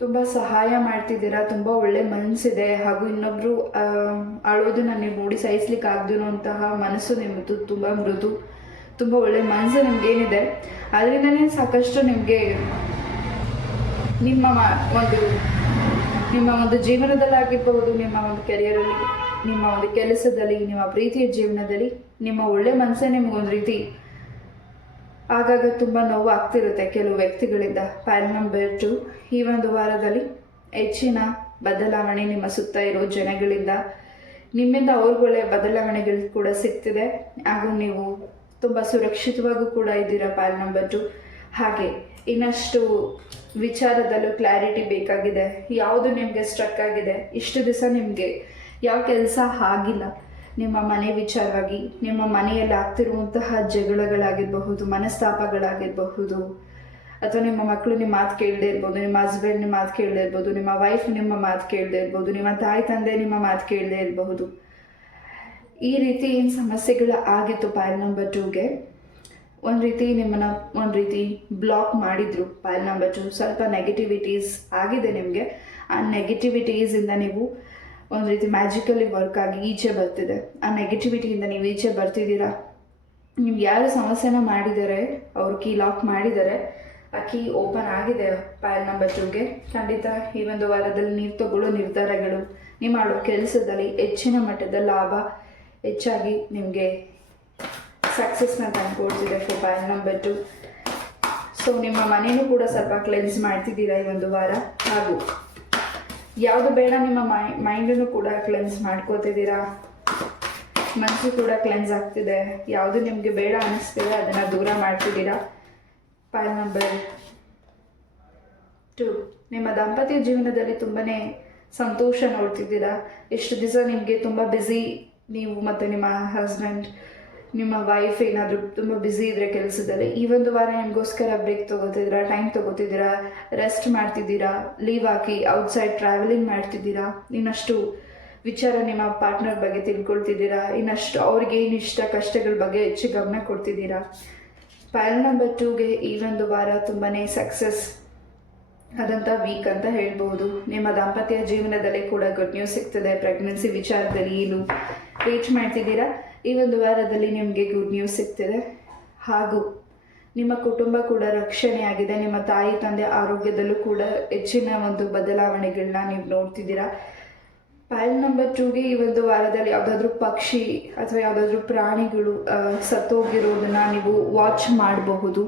ತುಂಬ ಸಹಾಯ ಮಾಡ್ತಿದ್ದೀರಾ, ತುಂಬ ಒಳ್ಳೆ ಮನಸ್ಸಿದೆ. ಹಾಗೂ ಇನ್ನೊಬ್ಬರು ಅಳೋದನ್ನ ನೀವು ನೋಡಿ ಸಹಿಸ್ಲಿಕ್ಕೆ ಆಗದಿರುವಂತಹ ಮನಸ್ಸು ನಿಮ್ಮದು, ತುಂಬ ಮೃದು, ತುಂಬ ಒಳ್ಳೆ ಮನಸ್ಸು ನಿಮ್ಗೇನಿದೆ. ಅದರಿಂದನೇ ಸಾಕಷ್ಟು ನಿಮಗೆ ನಿಮ್ಮ ಒಂದು ಜೀವನದಲ್ಲಾಗಿರ್ಬೋದು, ನಿಮ್ಮ ಒಂದು ಕೆರಿಯರಲ್ಲಿ, ನಿಮ್ಮ ಒಂದು ಕೆಲಸದಲ್ಲಿ, ನಿಮ್ಮ ಪ್ರೀತಿಯ ಜೀವನದಲ್ಲಿ ನಿಮ್ಮ ಒಳ್ಳೆ ಮನಸ್ಸೇ ನಿಮಗೊಂದು ರೀತಿ ಆಗಾಗ ತುಂಬ ನೋವು ಆಗ್ತಿರುತ್ತೆ ಕೆಲವು ವ್ಯಕ್ತಿಗಳಿಂದ. ಪೈಲ್ ನಂಬರ್ 2, ಈ ಒಂದು ವಾರದಲ್ಲಿ ಹೆಚ್ಚಿನ ಬದಲಾವಣೆ ನಿಮ್ಮ ಸುತ್ತ ಇರೋ ಜನಗಳಿಂದ, ನಿಮ್ಮಿಂದ ಅವ್ರಿಗೊಳ್ಳೆ ಬದಲಾವಣೆಗಳು ಕೂಡ ಸಿಗ್ತಿದೆ. ಹಾಗೂ ನೀವು ತುಂಬ ಸುರಕ್ಷಿತವಾಗೂ ಕೂಡ ಇದ್ದೀರಾ ಪೈಲ್ ನಂಬರ್ 2. ಹಾಗೆ ಇನ್ನಷ್ಟು ವಿಚಾರದಲ್ಲೂ ಕ್ಲಾರಿಟಿ ಬೇಕಾಗಿದೆ. ಯಾವುದು ನಿಮಗೆ ಸ್ಟ್ರಕ್ ಆಗಿದೆ, ಇಷ್ಟು ದಿವಸ ನಿಮಗೆ ಯಾವ ಕೆಲಸ ಆಗಿಲ್ಲ, ನಿಮ್ಮ ಮನೆ ವಿಚಾರವಾಗಿ, ನಿಮ್ಮ ಮನೆಯಲ್ಲಿ ಆಗ್ತಿರುವಂತಹ ಜಗಳಗಳಾಗಿರಬಹುದು, ಮನಸ್ತಾಪಗಳಾಗಿರಬಹುದು, ಅಥವಾ ನಿಮ್ಮ ಮಕ್ಕಳು ನಿಮ್ಮ ಮಾತು ಕೇಳದೇ ಇರ್ಬೋದು, ನಿಮ್ಮ ಹಸ್ಬೆಂಡ್ ನಿಮ್ಮ ಮಾತು ಕೇಳದೇ ಇರ್ಬೋದು, ನಿಮ್ಮ ವೈಫ್ ನಿಮ್ಮ ಮಾತು ಕೇಳದೇ ಇರ್ಬೋದು, ನಿಮ್ಮ ತಾಯಿ ತಂದೆ ನಿಮ್ಮ ಮಾತು ಕೇಳದೇ ಇರಬಹುದು. ಈ ರೀತಿ ಏನು ಸಮಸ್ಯೆಗಳು ಆಗಿತ್ತು ಪೈಲ್ ನಂಬರ್ 2ಗೆ, ಒಂದು ರೀತಿ ಬ್ಲಾಕ್ ಮಾಡಿದ್ರು. ಪೈಲ್ ನಂಬರ್ 2 ಸ್ವಲ್ಪ ನೆಗೆಟಿವಿಟೀಸ್ ಆಗಿದೆ ನಿಮಗೆ. ಆ ನೆಗೆಟಿವಿಟೀಸಿಂದ ನೀವು ಒಂದು ರೀತಿ ಮ್ಯಾಜಿಕಲಿ ವರ್ಕ್ ಆಗಿ ಈಚೆ ಬರ್ತಿದೆ. ಆ ನೆಗೆಟಿವಿಟಿಯಿಂದ ನೀವು ಈಚೆ ಬರ್ತಿದ್ದೀರಾ. ನಿಮ್ಗೆ ಯಾರು ಸಮಸ್ಯೆನ ಮಾಡಿದ್ದಾರೆ, ಅವ್ರು ಕೀ ಲಾಕ್ ಮಾಡಿದ್ದಾರೆ, ಆ ಕೀ ಓಪನ್ ಆಗಿದೆ ಪೈಲ್ ನಂಬರ್ 2ಗೆ. ಖಂಡಿತ ಈ ಒಂದು ವಾರದಲ್ಲಿ ನೀವು ತಗೊಳ್ಳೋ ನಿರ್ಧಾರಗಳು, ನೀವು ಮಾಡೋ ಕೆಲಸದಲ್ಲಿ ಹೆಚ್ಚಿನ ಮಟ್ಟದ ಲಾಭ ಹೆಚ್ಚಾಗಿ ನಿಮಗೆ ಸಕ್ಸಸ್ನ ತಂದುಕೊಡ್ತಿದೆ ಪೈಲ್ ನಂಬರ್ 2. ಸೊ ನಿಮ್ಮ ಮನೆಯೂ ಕೂಡ ಸ್ವಲ್ಪ ಕ್ಲೆನ್ಸ್ ಮಾಡ್ತಿದ್ದೀರಾ ಈ ಒಂದು ವಾರ. ಹಾಗೂ ಯಾವುದು ಬೇಡ ನಿಮ್ಮ ಮೈಂಡನ್ನು ಕೂಡ ಕ್ಲೆನ್ಸ್ ಮಾಡ್ಕೋತಿದ್ದೀರಾ. ಮನಸ್ಸು ಕೂಡ ಕ್ಲೆನ್ಸ್ ಆಗ್ತಿದೆ. ಯಾವುದು ನಿಮಗೆ ಬೇಡ ಅನ್ನಿಸ್ತಿದೆ ಅದನ್ನು ದೂರ ಮಾಡ್ತಿದ್ದೀರಾ. ಪೈಲ್ ನಂಬರ್ 2, ನಿಮ್ಮ ದಾಂಪತ್ಯ ಜೀವನದಲ್ಲಿ ತುಂಬಾ ಸಂತೋಷ ನೋಡ್ತಿದ್ದೀರಾ. ಎಷ್ಟು ದಿವಸ ನಿಮಗೆ ತುಂಬ ಬ್ಯುಸಿ, ನೀವು ಮತ್ತು ನಿಮ್ಮ ಹಸ್ಬೆಂಡ್, ನಿಮ್ಮ ವೈಫ್ ಏನಾದರೂ ತುಂಬ ಬ್ಯುಸಿ ಇದ್ದರೆ ಕೆಲಸದಲ್ಲಿ, ಈ ಒಂದು ವಾರ ನಿಮಗೋಸ್ಕರ ಬ್ರೇಕ್ ತೊಗೋತಿದ್ದೀರಾ, ಟೈಮ್ ತೊಗೋತಿದ್ದೀರಾ, ರೆಸ್ಟ್ ಮಾಡ್ತಿದ್ದೀರಾ, ಲೀವ್ ಹಾಕಿ ಔಟ್ಸೈಡ್ ಟ್ರಾವೆಲಿಂಗ್ ಮಾಡ್ತಿದ್ದೀರಾ. ಇನ್ನಷ್ಟು ವಿಚಾರ ನಿಮ್ಮ ಪಾರ್ಟ್ನರ್ ಬಗ್ಗೆ ತಿಳ್ಕೊಳ್ತಿದ್ದೀರಾ. ಇನ್ನಷ್ಟು ಅವ್ರಿಗೆ ಏನು ಇಷ್ಟ, ಕಷ್ಟಗಳ ಬಗ್ಗೆ ಹೆಚ್ಚು ಗಮನ ಕೊಡ್ತಿದ್ದೀರಾ. ಪೈಲ್ ನಂಬರ್ 2ಗೆ ಈ ಒಂದು ವಾರ ತುಂಬಾ ಸಕ್ಸಸ್ ಆದಂಥ ವೀಕ್ ಅಂತ ಹೇಳ್ಬೋದು. ನಿಮ್ಮ ದಾಂಪತ್ಯ ಜೀವನದಲ್ಲಿ ಕೂಡ ಗುಡ್ ನ್ಯೂಸ್ ಸಿಗ್ತದೆ. ಪ್ರೆಗ್ನೆನ್ಸಿ ವಿಚಾರದಲ್ಲಿ ಏನು ವೇಟ್ ಮಾಡ್ತಿದ್ದೀರಾ, ಈ ಒಂದು ವಾರದಲ್ಲಿ ನಿಮಗೆ ಗುಡ್ ನ್ಯೂಸ್ ಸಿಗ್ತಿದೆ. ಹಾಗೂ ನಿಮ್ಮ ಕುಟುಂಬ ಕೂಡ ರಕ್ಷಣೆ ಆಗಿದೆ. ನಿಮ್ಮ ತಾಯಿ ತಂದೆ ಆರೋಗ್ಯದಲ್ಲೂ ಕೂಡ ಹೆಚ್ಚಿನ ಒಂದು ಬದಲಾವಣೆಗಳನ್ನ ನೀವು ನೋಡ್ತಿದ್ದೀರಾ. ಪೈಲ್ ನಂಬರ್ 2ಗೆ ಈ ಒಂದು ವಾರದಲ್ಲಿ ಯಾವುದಾದ್ರೂ ಪಕ್ಷಿ ಅಥವಾ ಯಾವುದಾದ್ರೂ ಪ್ರಾಣಿಗಳು ಸತ್ತೋಗಿರೋದನ್ನು ನೀವು ವಾಚ್ ಮಾಡಬಹುದು.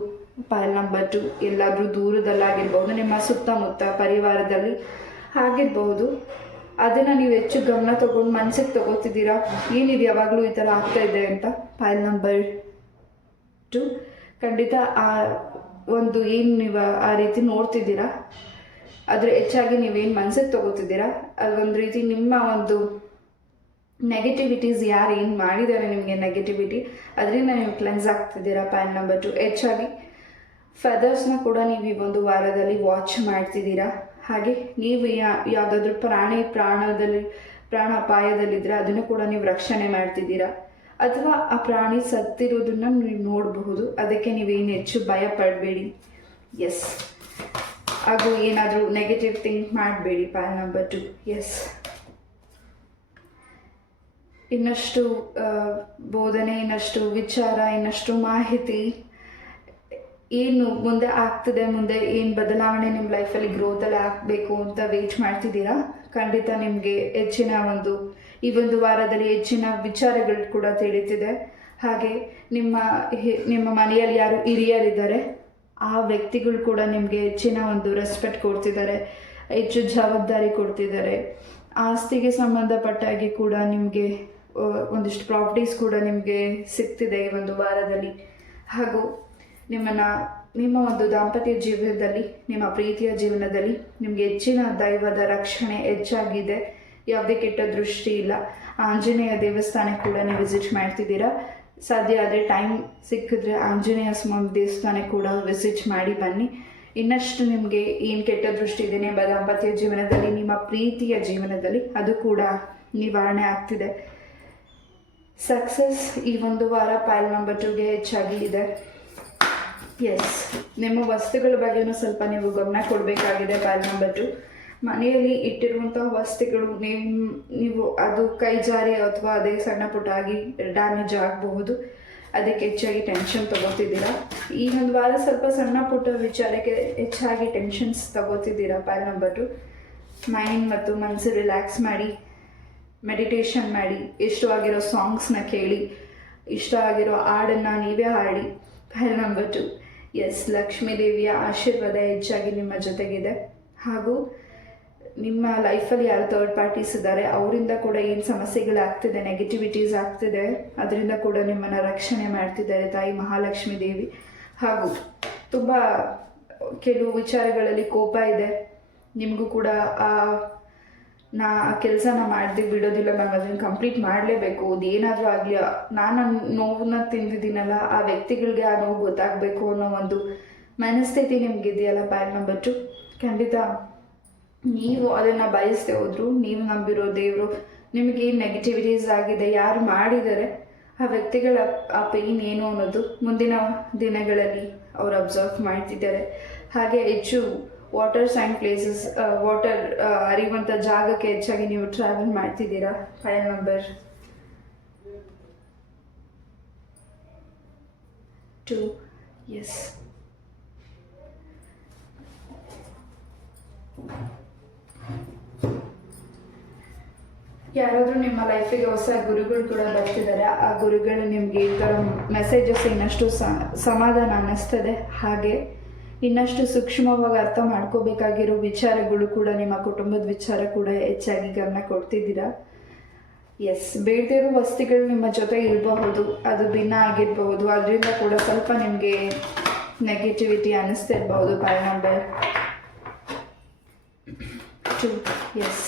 ಪೈಲ್ ನಂಬರ್ 2 ಎಲ್ಲಾದರೂ ದೂರದಲ್ಲಾಗಿರ್ಬೋದು, ನಿಮ್ಮ ಸುತ್ತಮುತ್ತ ಪರಿವಾರದಲ್ಲಿ ಆಗಿರ್ಬೋದು. ಅದನ್ನು ನೀವು ಹೆಚ್ಚು ಗಮನ ತಗೊಂಡು ಮನಸ್ಸಿಗೆ ತಗೋತಿದ್ದೀರಾ. ಏನಿದೆ ಯಾವಾಗಲೂ ಈ ಥರ ಆಗ್ತಾ ಇದೆ ಅಂತ. ಪೈಲ್ ನಂಬರ್ 2 ಖಂಡಿತ ಆ ಒಂದು ಏನು ನೀವು ಆ ರೀತಿ ನೋಡ್ತಿದ್ದೀರಾ, ಆದರೆ ಹೆಚ್ಚಾಗಿ ನೀವೇನು ಮನಸ್ಸಿಗೆ ತಗೋತಿದ್ದೀರಾ, ಅದೊಂದು ರೀತಿ ನಿಮ್ಮ ಒಂದು ನೆಗೆಟಿವಿಟೀಸ್, ಯಾರು ಏನು ಮಾಡಿದ್ದಾರೆ ನಿಮಗೆ ನೆಗೆಟಿವಿಟಿ, ಅದರಿಂದ ನೀವು ಕ್ಲೆನ್ಸ್ ಆಗ್ತಿದ್ದೀರಾ. ಪೈಲ್ ನಂಬರ್ 2 ಹೆಚ್ಚಾಗಿ ಫೆದರ್ಸ್ನ ಕೂಡ ನೀವು ಈ ಒಂದು ವಾರದಲ್ಲಿ ವಾಚ್ ಮಾಡ್ತಿದ್ದೀರಾ. ಹಾಗೆ ನೀವು ಯಾವುದಾದ್ರೂ ಪ್ರಾಣ ಅಪಾಯದಲ್ಲಿದ್ದರೆ ಅದನ್ನು ಕೂಡ ನೀವು ರಕ್ಷಣೆ ಮಾಡ್ತಿದ್ದೀರಾ. ಅಥವಾ ಆ ಪ್ರಾಣಿ ಸತ್ತಿರೋದನ್ನು ನೀವು ನೋಡಬಹುದು. ಅದಕ್ಕೆ ನೀವೇನು ಹೆಚ್ಚು ಭಯ ಪಡಬೇಡಿ. ಎಸ್, ಹಾಗೂ ಏನಾದರೂ ನೆಗೆಟಿವ್ ಥಿಂಕ್ ಮಾಡಬೇಡಿ. ಪೈಲ್ ನಂಬರ್ 2. ಎಸ್, ಇನ್ನಷ್ಟು ಬೋಧನೆ, ಇನ್ನಷ್ಟು ವಿಚಾರ, ಇನ್ನಷ್ಟು ಮಾಹಿತಿ ಏನು ಮುಂದೆ ಆಗ್ತದೆ, ಮುಂದೆ ಏನು ಬದಲಾವಣೆ ನಿಮ್ಮ ಲೈಫಲ್ಲಿ ಗ್ರೋತಲ್ಲಿ ಆಗಬೇಕು ಅಂತ ವೇಟ್ ಮಾಡ್ತಿದ್ದೀರಾ. ಖಂಡಿತ ನಿಮಗೆ ಹೆಚ್ಚಿನ ಈ ಒಂದು ವಾರದಲ್ಲಿ ಹೆಚ್ಚಿನ ವಿಚಾರಗಳು ಕೂಡ ತಿಳಿತಿದೆ. ಹಾಗೆ ನಿಮ್ಮ ಮನೆಯಲ್ಲಿ ಯಾರು ಹಿರಿಯರಿದ್ದಾರೆ ಆ ವ್ಯಕ್ತಿಗಳು ಕೂಡ ನಿಮಗೆ ಹೆಚ್ಚಿನ ರೆಸ್ಪೆಕ್ಟ್ ಕೊಡ್ತಿದ್ದಾರೆ, ಹೆಚ್ಚು ಜವಾಬ್ದಾರಿ ಕೊಡ್ತಿದ್ದಾರೆ. ಆಸ್ತಿಗೆ ಸಂಬಂಧಪಟ್ಟಾಗಿ ಕೂಡ ನಿಮಗೆ ಒಂದಿಷ್ಟು ಪ್ರಾಪರ್ಟೀಸ್ ಕೂಡ ನಿಮಗೆ ಸಿಗ್ತಿದೆ ಈ ಒಂದು ವಾರದಲ್ಲಿ. ಹಾಗೂ ನಿಮ್ಮ ದಾಂಪತ್ಯ ಜೀವನದಲ್ಲಿ, ನಿಮ್ಮ ಪ್ರೀತಿಯ ಜೀವನದಲ್ಲಿ ನಿಮಗೆ ಹೆಚ್ಚಿನ ದೈವದ ರಕ್ಷಣೆ ಹೆಚ್ಚಾಗಿದೆ. ಯಾವುದೇ ಕೆಟ್ಟ ದೃಷ್ಟಿ ಇಲ್ಲ. ಆಂಜನೇಯ ದೇವಸ್ಥಾನಕ್ಕೆ ಕೂಡ ನೀವು ವಿಸಿಟ್ ಮಾಡ್ತಿದ್ದೀರಾ. ಸಾಧ್ಯ ಆದರೆ ಟೈಮ್ ಸಿಕ್ಕಿದ್ರೆ ಆಂಜನೇಯ ಸ್ವಾಮಿ ದೇವಸ್ಥಾನಕ್ಕೆ ಕೂಡ ವಿಸಿಟ್ ಮಾಡಿ ಬನ್ನಿ. ಇನ್ನಷ್ಟು ನಿಮಗೆ ಏನು ಕೆಟ್ಟ ದೃಷ್ಟಿ ಇದೆ ನಿಮ್ಮ ದಾಂಪತ್ಯ ಜೀವನದಲ್ಲಿ, ನಿಮ್ಮ ಪ್ರೀತಿಯ ಜೀವನದಲ್ಲಿ, ಅದು ಕೂಡ ನಿವಾರಣೆ ಆಗ್ತಿದೆ. ಸಕ್ಸಸ್ ಈ ಒಂದು ವಾರ ಪೈಲ್ ನಂಬರ್ 2ಗೆ ಹೆಚ್ಚಾಗಿ ಇದೆ. ಎಸ್, ನಿಮ್ಮ ವಸ್ತುಗಳ ಬಗ್ಗೆನೂ ಸ್ವಲ್ಪ ನೀವು ಗಮನ ಕೊಡಬೇಕಾಗಿದೆ. ಪೈಲ್ ನಂಬರ್ 2, ಮನೆಯಲ್ಲಿ ಇಟ್ಟಿರುವಂತಹ ವಸ್ತುಗಳು ನೀವು ಅದು ಕೈ ಜಾರಿ ಅಥವಾ ಅದೇ ಸಣ್ಣ ಪುಟ್ಟ ಆಗಿ ಡ್ಯಾಮೇಜ್ ಆಗಬಹುದು. ಅದಕ್ಕೆ ಹೆಚ್ಚಾಗಿ ಟೆನ್ಷನ್ ತಗೋತಿದ್ದೀರಾ. ಈ ಒಂದು ವಾರ ಸ್ವಲ್ಪ ಸಣ್ಣ ಪುಟ್ಟ ವಿಚಾರಕ್ಕೆ ಹೆಚ್ಚಾಗಿ ಟೆನ್ಷನ್ಸ್ ತಗೋತಿದ್ದೀರಾ. ಪೈಲ್ ನಂಬರ್ 2, ಮೈಂಡ್ ಮತ್ತು ಮನಸ್ಸು ರಿಲ್ಯಾಕ್ಸ್ ಮಾಡಿ, ಮೆಡಿಟೇಷನ್ ಮಾಡಿ, ಇಷ್ಟವಾಗಿರೋ ಸಾಂಗ್ಸ್ನ ಕೇಳಿ, ಇಷ್ಟ ಆಗಿರೋ ಹಾಡನ್ನು ನೀವೇ ಹಾಡಿ. ಪೈಲ್ ನಂಬರ್ 2, ಎಸ್, ಲಕ್ಷ್ಮೀ ದೇವಿಯ ಆಶೀರ್ವಾದ ಹೆಚ್ಚಾಗಿ ನಿಮ್ಮ ಜೊತೆಗಿದೆ. ಹಾಗೂ ನಿಮ್ಮ ಲೈಫಲ್ಲಿ ಯಾರು ಥರ್ಡ್ ಪಾರ್ಟೀಸ್ ಇದ್ದಾರೆ ಅವರಿಂದ ಕೂಡ ಏನು ಸಮಸ್ಯೆಗಳಾಗ್ತಿದೆ, ನೆಗೆಟಿವಿಟೀಸ್ ಆಗ್ತಿದೆ, ಅದರಿಂದ ಕೂಡ ನಿಮ್ಮನ್ನು ರಕ್ಷಣೆ ಮಾಡ್ತಿದ್ದಾರೆ ತಾಯಿ ಮಹಾಲಕ್ಷ್ಮೀ ದೇವಿ. ಹಾಗೂ ತುಂಬ ಕೆಲವು ವಿಚಾರಗಳಲ್ಲಿ ಕೋಪ ಇದೆ, ನಿಮಗೂ ಕೂಡ ನಾ ಆ ಕೆಲಸನ ಮಾಡದೆ ಬಿಡೋದಿಲ್ಲ, ನಾನು ಅದನ್ನು ಕಂಪ್ಲೀಟ್ ಮಾಡಲೇಬೇಕು, ಅದೇನಾದರೂ ಆಗಲಿ, ನಾನು ನೋವನ್ನ ತಿಂದಿದ್ದೀನಲ್ಲ ಆ ವ್ಯಕ್ತಿಗಳಿಗೆ ಆ ನೋವು ಗೊತ್ತಾಗಬೇಕು ಅನ್ನೋ ಮನಸ್ಥಿತಿ ನಿಮಗಿದೆಯಲ್ಲ. ಪೈಲ್ ನಂಬರ್ 2, ಖಂಡಿತ ನೀವು ಅದನ್ನು ಬಯಸದೆ ಹೋದ್ರು, ನೀವು ನಂಬಿರೋ ದೇವರು ನಿಮಗೇನು ನೆಗೆಟಿವಿಟೀಸ್ ಆಗಿದೆ, ಯಾರು ಮಾಡಿದ್ದಾರೆ ಆ ವ್ಯಕ್ತಿಗಳ ಆ ಪೇಯ್ನ್ ಏನು ಅನ್ನೋದು ಮುಂದಿನ ದಿನಗಳಲ್ಲಿ ಅವರು ಅಬ್ಸರ್ವ್ ಮಾಡ್ತಿದ್ದಾರೆ. ಹಾಗೆ ಹೆಚ್ಚು ವಾಟರ್ ಸೈನ್ ಪ್ಲೇಸಸ್, ವಾಟರ್ ಹರಿಯುವಂಥ ಜಾಗಕ್ಕೆ ಹೆಚ್ಚಾಗಿ ನೀವು ಟ್ರಾವೆಲ್ ಮಾಡ್ತಿದ್ದೀರಾ. ಪೈಲ್ ನಂಬರ್ 2, ಎಸ್. ಯಾರಾದರೂ ನಿಮ್ಮ ಲೈಫಿಗೆ ಹೊಸ ಗುರುಗಳು ಕೂಡ ಬರ್ತಿದ್ದಾರೆ. ಆ ಗುರುಗಳು ನಿಮಗೆ ಈ ಥರ ಮೆಸೇಜಸ್ ಇನ್ನಷ್ಟು ಸಮಾಧಾನ ಅನ್ನಿಸ್ತದೆ. ಹಾಗೆ ಇನ್ನಷ್ಟು ಸೂಕ್ಷ್ಮವಾಗಿ ಅರ್ಥ ಮಾಡ್ಕೋಬೇಕಾಗಿರೋ ವಿಚಾರಗಳು ಕೂಡ, ನಿಮ್ಮ ಕುಟುಂಬದ ವಿಚಾರ ಕೂಡ ಹೆಚ್ಚಾಗಿ ಗಮನ ಕೊಡ್ತಿದ್ದೀರಾ. ಎಸ್, ಬೇಡದೇ ಇರೋ ವಸ್ತುಗಳು ನಿಮ್ಮ ಜೊತೆ ಇರಬಹುದು, ಅದು ಭಿನ್ನ ಆಗಿರಬಹುದು, ಅದರಿಂದ ಕೂಡ ಸ್ವಲ್ಪ ನಿಮಗೆ ನೆಗೆಟಿವಿಟಿ ಅನ್ನಿಸ್ತಿರ್ಬಹುದು. Pile number 2, yes.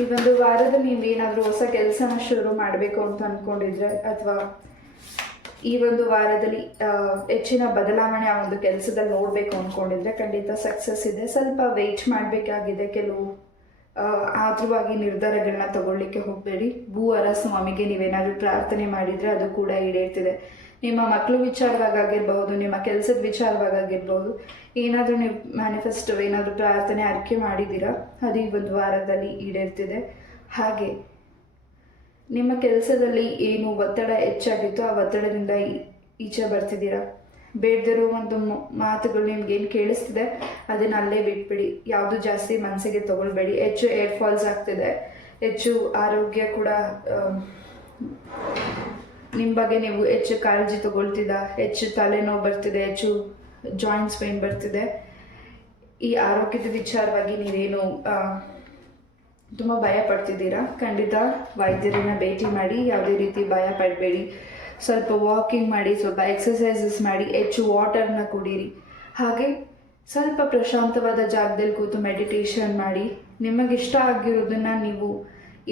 ಈ ಒಂದು ವಾರದಲ್ಲಿ ನೀವೇನಾದರೂ ಹೊಸ ಕೆಲಸನ ಶುರು ಮಾಡಬೇಕು ಅಂತ ಅಂದ್ಕೊಂಡಿದ್ರೆ, ಅಥವಾ ಈ ಒಂದು ವಾರದಲ್ಲಿ ಹೆಚ್ಚಿನ ಬದಲಾವಣೆ ಆ ಒಂದು ಕೆಲಸದಲ್ಲಿ ನೋಡಬೇಕು ಅಂದ್ಕೊಂಡಿದ್ರೆ ಖಂಡಿತ ಸಕ್ಸಸ್ ಇದೆ. ಸ್ವಲ್ಪ ವೆಯ್ಟ್ ಮಾಡಬೇಕಾಗಿದೆ. ಕೆಲವು ಆತುರವಾಗಿ ನಿರ್ಧಾರಗಳನ್ನ ತಗೊಳ್ಳಿಕ್ಕೆ ಹೋಗಬೇಡಿ. ಭೂವರ ಸ್ವಾಮಿಗೆ ನೀವೇನಾದರೂ ಪ್ರಾರ್ಥನೆ ಮಾಡಿದರೆ ಅದು ಕೂಡ ಈಡೇರ್ತಿದೆ. ನಿಮ್ಮ ಮಕ್ಕಳು ವಿಚಾರವಾಗಿರ್ಬಹುದು, ನಿಮ್ಮ ಕೆಲಸದ ವಿಚಾರವಾಗಿರ್ಬಹುದು, ಏನಾದರೂ ನೀವು ಮ್ಯಾನಿಫೆಸ್ಟೋ ಏನಾದರೂ ಪ್ರಾರ್ಥನೆ ಅರಿಕೆ ಮಾಡಿದ್ದೀರಾ, ಅದು ಈ ಒಂದು ವಾರದಲ್ಲಿ ಈಡೇರ್ತಿದೆ. ಹಾಗೆ ನಿಮ್ಮ ಕೆಲಸದಲ್ಲಿ ಏನು ಒತ್ತಡ ಹೆಚ್ಚಾಗಿತ್ತು ಆ ಒತ್ತಡದಿಂದ ಈಚೆ ಬರ್ತಿದ್ದೀರಾ. ಬೇಡದಿರೋ ಮಾತುಗಳು ನಿಮ್ಗೇನು ಕೇಳಿಸ್ತಿದೆ ಅದನ್ನು ಅಲ್ಲೇ ಬಿಟ್ಬಿಡಿ. ಯಾವುದು ಜಾಸ್ತಿ ಮನಸ್ಸಿಗೆ ತಗೊಳ್ಬೇಡಿ. ಹೆಚ್ಚು ಏರ್ ಫಾಲ್ಸ್ ಆಗ್ತಿದೆ, ಹೆಚ್ಚು ಆರೋಗ್ಯ ಕೂಡ ನಿಮ್ಮ ಬಗ್ಗೆ ನೀವು ಹೆಚ್ಚು ಕಾಳಜಿ ತಗೊಳ್ತಿದ್ದ, ಹೆಚ್ಚು ತಲೆನೋವು ಬರ್ತಿದೆ, ಹೆಚ್ಚು ಜಾಯಿಂಟ್ಸ್ ಪೇನ್ ಬರ್ತಿದೆ. ಈ ಆರೋಗ್ಯದ ವಿಚಾರವಾಗಿ ನೀವೇನು ತುಂಬ ಭಯ ಪಡ್ತಿದ್ದೀರಾ, ಖಂಡಿತ ವೈದ್ಯರನ್ನ ಭೇಟಿ ಮಾಡಿ. ಯಾವುದೇ ರೀತಿ ಭಯ ಪಡಬೇಡಿ. ಸ್ವಲ್ಪ ವಾಕಿಂಗ್ ಮಾಡಿ, ಸ್ವಲ್ಪ ಎಕ್ಸಸೈಸಸ್ ಮಾಡಿ, ಹೆಚ್ಚು ವಾಟರ್ನ ಕುಡೀರಿ. ಹಾಗೆ ಸ್ವಲ್ಪ ಪ್ರಶಾಂತವಾದ ಜಾಗದಲ್ಲಿ ಕೂತು ಮೆಡಿಟೇಷನ್ ಮಾಡಿ. ನಿಮಗಿಷ್ಟ ಆಗಿರೋದನ್ನು ನೀವು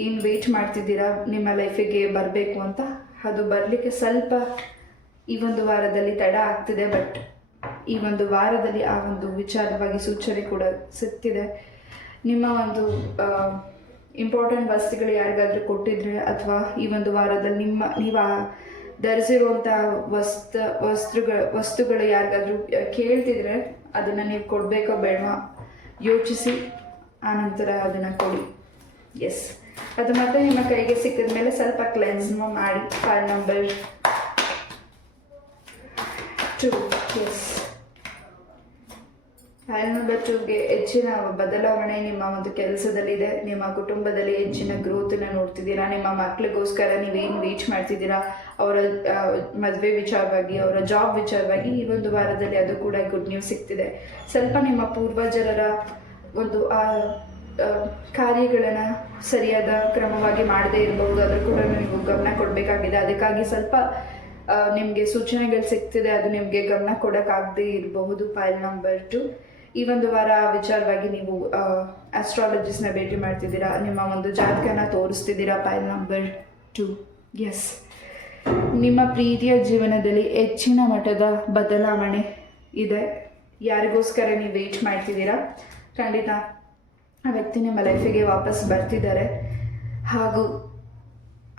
ಏನು ವೇಟ್ ಮಾಡ್ತಿದ್ದೀರಾ ನಿಮ್ಮ ಲೈಫಿಗೆ ಬರಬೇಕು ಅಂತ, ಅದು ಬರಲಿಕ್ಕೆ ಸ್ವಲ್ಪ ಈ ಒಂದು ವಾರದಲ್ಲಿ ತಡ ಆಗ್ತಿದೆ. ಬಟ್ ಈ ಒಂದು ವಾರದಲ್ಲಿ ಆ ಒಂದು ವಿಚಾರವಾಗಿ ಸೂಚನೆ ಕೂಡ ಸಿಗ್ತಿದೆ. ನಿಮ್ಮ ಒಂದು ಇಂಪಾರ್ಟೆಂಟ್ ವಸ್ತುಗಳು ಯಾರಿಗಾದರೂ ಕೊಟ್ಟಿದ್ರೆ, ಅಥವಾ ಈ ಒಂದು ವಾರದಲ್ಲಿ ನೀವು ಧರಿಸಿರುವಂಥ ವಸ್ತುಗಳು ಯಾರಿಗಾದ್ರೂ ಕೇಳ್ತಿದ್ರೆ ಅದನ್ನು ನೀವು ಕೊಡಬೇಕೋ ಬೇಡವಾ ಯೋಚಿಸಿ ಆನಂತರ ಅದನ್ನು ಕೊಡಿ. ಎಸ್, ಅದು ಮತ್ತೆ ನಿಮ್ಮ ಕೈಗೆ ಸಿಕ್ಕಿದ ಮೇಲೆ ಸ್ವಲ್ಪ ಕ್ಲೆನ್ಸ್ ಮಾಡಿ. File number 2. Yes, file number 2ಗೆ ಹೆಚ್ಚಿನ ಬದಲಾವಣೆ ನಿಮ್ಮ ಒಂದು ಕೆಲಸದಲ್ಲಿದೆ. ನಿಮ್ಮ ಕುಟುಂಬದಲ್ಲಿ ಹೆಚ್ಚಿನ ಗ್ರೋತನ್ನ ನೋಡ್ತಿದ್ದೀರಾ. ನಿಮ್ಮ ಮಕ್ಕಳಿಗೋಸ್ಕರ ನೀವೇನು ವೇಟ್ ಮಾಡ್ತಿದ್ದೀರಾ, ಅವರ ಮದುವೆ ವಿಚಾರವಾಗಿ, ಅವರ ಜಾಬ್ ವಿಚಾರವಾಗಿ ಈ ಒಂದು ವಾರದಲ್ಲಿ ಅದು ಕೂಡ ಗುಡ್ ನ್ಯೂಸ್ ಸಿಗ್ತಿದೆ. ಸ್ವಲ್ಪ ನಿಮ್ಮ ಪೂರ್ವಜರ ಒಂದು ಕಾರ್ಯಗಳನ್ನು ಸರಿಯಾದ ಕ್ರಮವಾಗಿ ಮಾಡದೇ ಇರಬಹುದು, ಅದ್ರ ಕೂಡ ನೀವು ಗಮನ ಕೊಡಬೇಕಾಗಿದೆ. ಅದಕ್ಕಾಗಿ ಸ್ವಲ್ಪ ನಿಮಗೆ ಸೂಚನೆಗಳು ಸಿಗ್ತಿದೆ, ಅದು ನಿಮಗೆ ಗಮನ ಕೊಡೋಕ್ಕಾಗದೇ ಇರಬಹುದು. ಫೈಲ್ ನಂಬರ್ 2, ಈ ಒಂದು ವಾರ ವಿಚಾರವಾಗಿ ನೀವು ಆಸ್ಟ್ರಾಲಜಿಸ್ಟ್ನ ಭೇಟಿ ಮಾಡ್ತಿದ್ದೀರಾ, ನಿಮ್ಮ ಒಂದು ಜಾತಕನ ತೋರಿಸ್ತಿದ್ದೀರಾ. File number 2. ಎಸ್, ನಿಮ್ಮ ಪ್ರೀತಿಯ ಜೀವನದಲ್ಲಿ ಹೆಚ್ಚಿನ ಮಟ್ಟದ ಬದಲಾವಣೆ ಇದೆ. ಯಾರಿಗೋಸ್ಕರ ನೀವು ವೇಟ್ ಮಾಡ್ತಿದ್ದೀರಾ, ಖಂಡಿತ ಆ ವ್ಯಕ್ತಿ ನಿಮ್ಮ ಲೈಫಿಗೆ ವಾಪಸ್ ಬರ್ತಿದ್ದಾರೆ. ಹಾಗೂ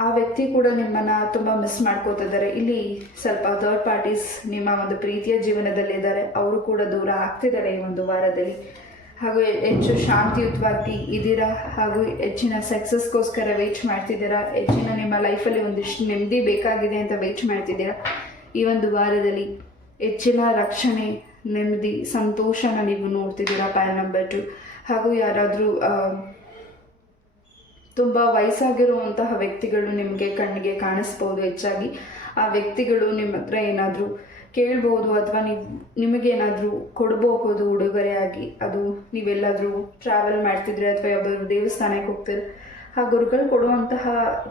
ಆ ವ್ಯಕ್ತಿ ಕೂಡ ನಿಮ್ಮನ್ನು ತುಂಬ ಮಿಸ್ ಮಾಡ್ಕೋತಿದ್ದಾರೆ. ಇಲ್ಲಿ ಸ್ವಲ್ಪ ಥರ್ಡ್ ಪಾರ್ಟೀಸ್ ನಿಮ್ಮ ಒಂದು ಪ್ರೀತಿಯ ಜೀವನದಲ್ಲಿದ್ದಾರೆ, ಅವರು ಕೂಡ ದೂರ ಆಗ್ತಿದ್ದಾರೆ ಈ ಒಂದು ವಾರದಲ್ಲಿ. ಹಾಗೂ ಹೆಚ್ಚು ಶಾಂತಿಯುತವಾಗಿ ಇದ್ದೀರಾ, ಹಾಗೂ ಹೆಚ್ಚಿನ ಸಕ್ಸಸ್ಗೋಸ್ಕರ ವೇಟ್ ಮಾಡ್ತಿದ್ದೀರಾ. ಹೆಚ್ಚಿನ ನಿಮ್ಮ ಲೈಫಲ್ಲಿ ಒಂದಿಷ್ಟು ನೆಮ್ಮದಿ ಬೇಕಾಗಿದೆ ಅಂತ ವೇಟ್ ಮಾಡ್ತಿದ್ದೀರಾ. ಈ ಒಂದು ವಾರದಲ್ಲಿ ಹೆಚ್ಚಿನ ರಕ್ಷಣೆ, ನೆಮ್ಮದಿ, ಸಂತೋಷನ ನೀವು ನೋಡ್ತಿದ್ದೀರಾ. File number 2. ಹಾಗೂ ಯಾರಾದರೂ ತುಂಬ ವಯಸ್ಸಾಗಿರುವಂತಹ ವ್ಯಕ್ತಿಗಳು ನಿಮಗೆ ಕಣ್ಣಿಗೆ ಕಾಣಿಸ್ಬೋದು. ಹೆಚ್ಚಾಗಿ ಆ ವ್ಯಕ್ತಿಗಳು ನಿಮ್ಮ ಹತ್ರ ಏನಾದರೂ ಕೇಳ್ಬೋದು, ಅಥವಾ ನಿಮಗೇನಾದರೂ ಕೊಡಬಹುದು ಉಡುಗೊರೆಯಾಗಿ. ಅದು ನೀವೆಲ್ಲಾದರೂ ಟ್ರಾವೆಲ್ ಮಾಡ್ತಿದ್ರೆ ಅಥವಾ ಯಾವ್ದಾದ್ರು ದೇವಸ್ಥಾನಕ್ಕೆ ಹೋಗ್ತಿದ್ರೆ ಆ ಗುರುಗಳು ಕೊಡುವಂತಹ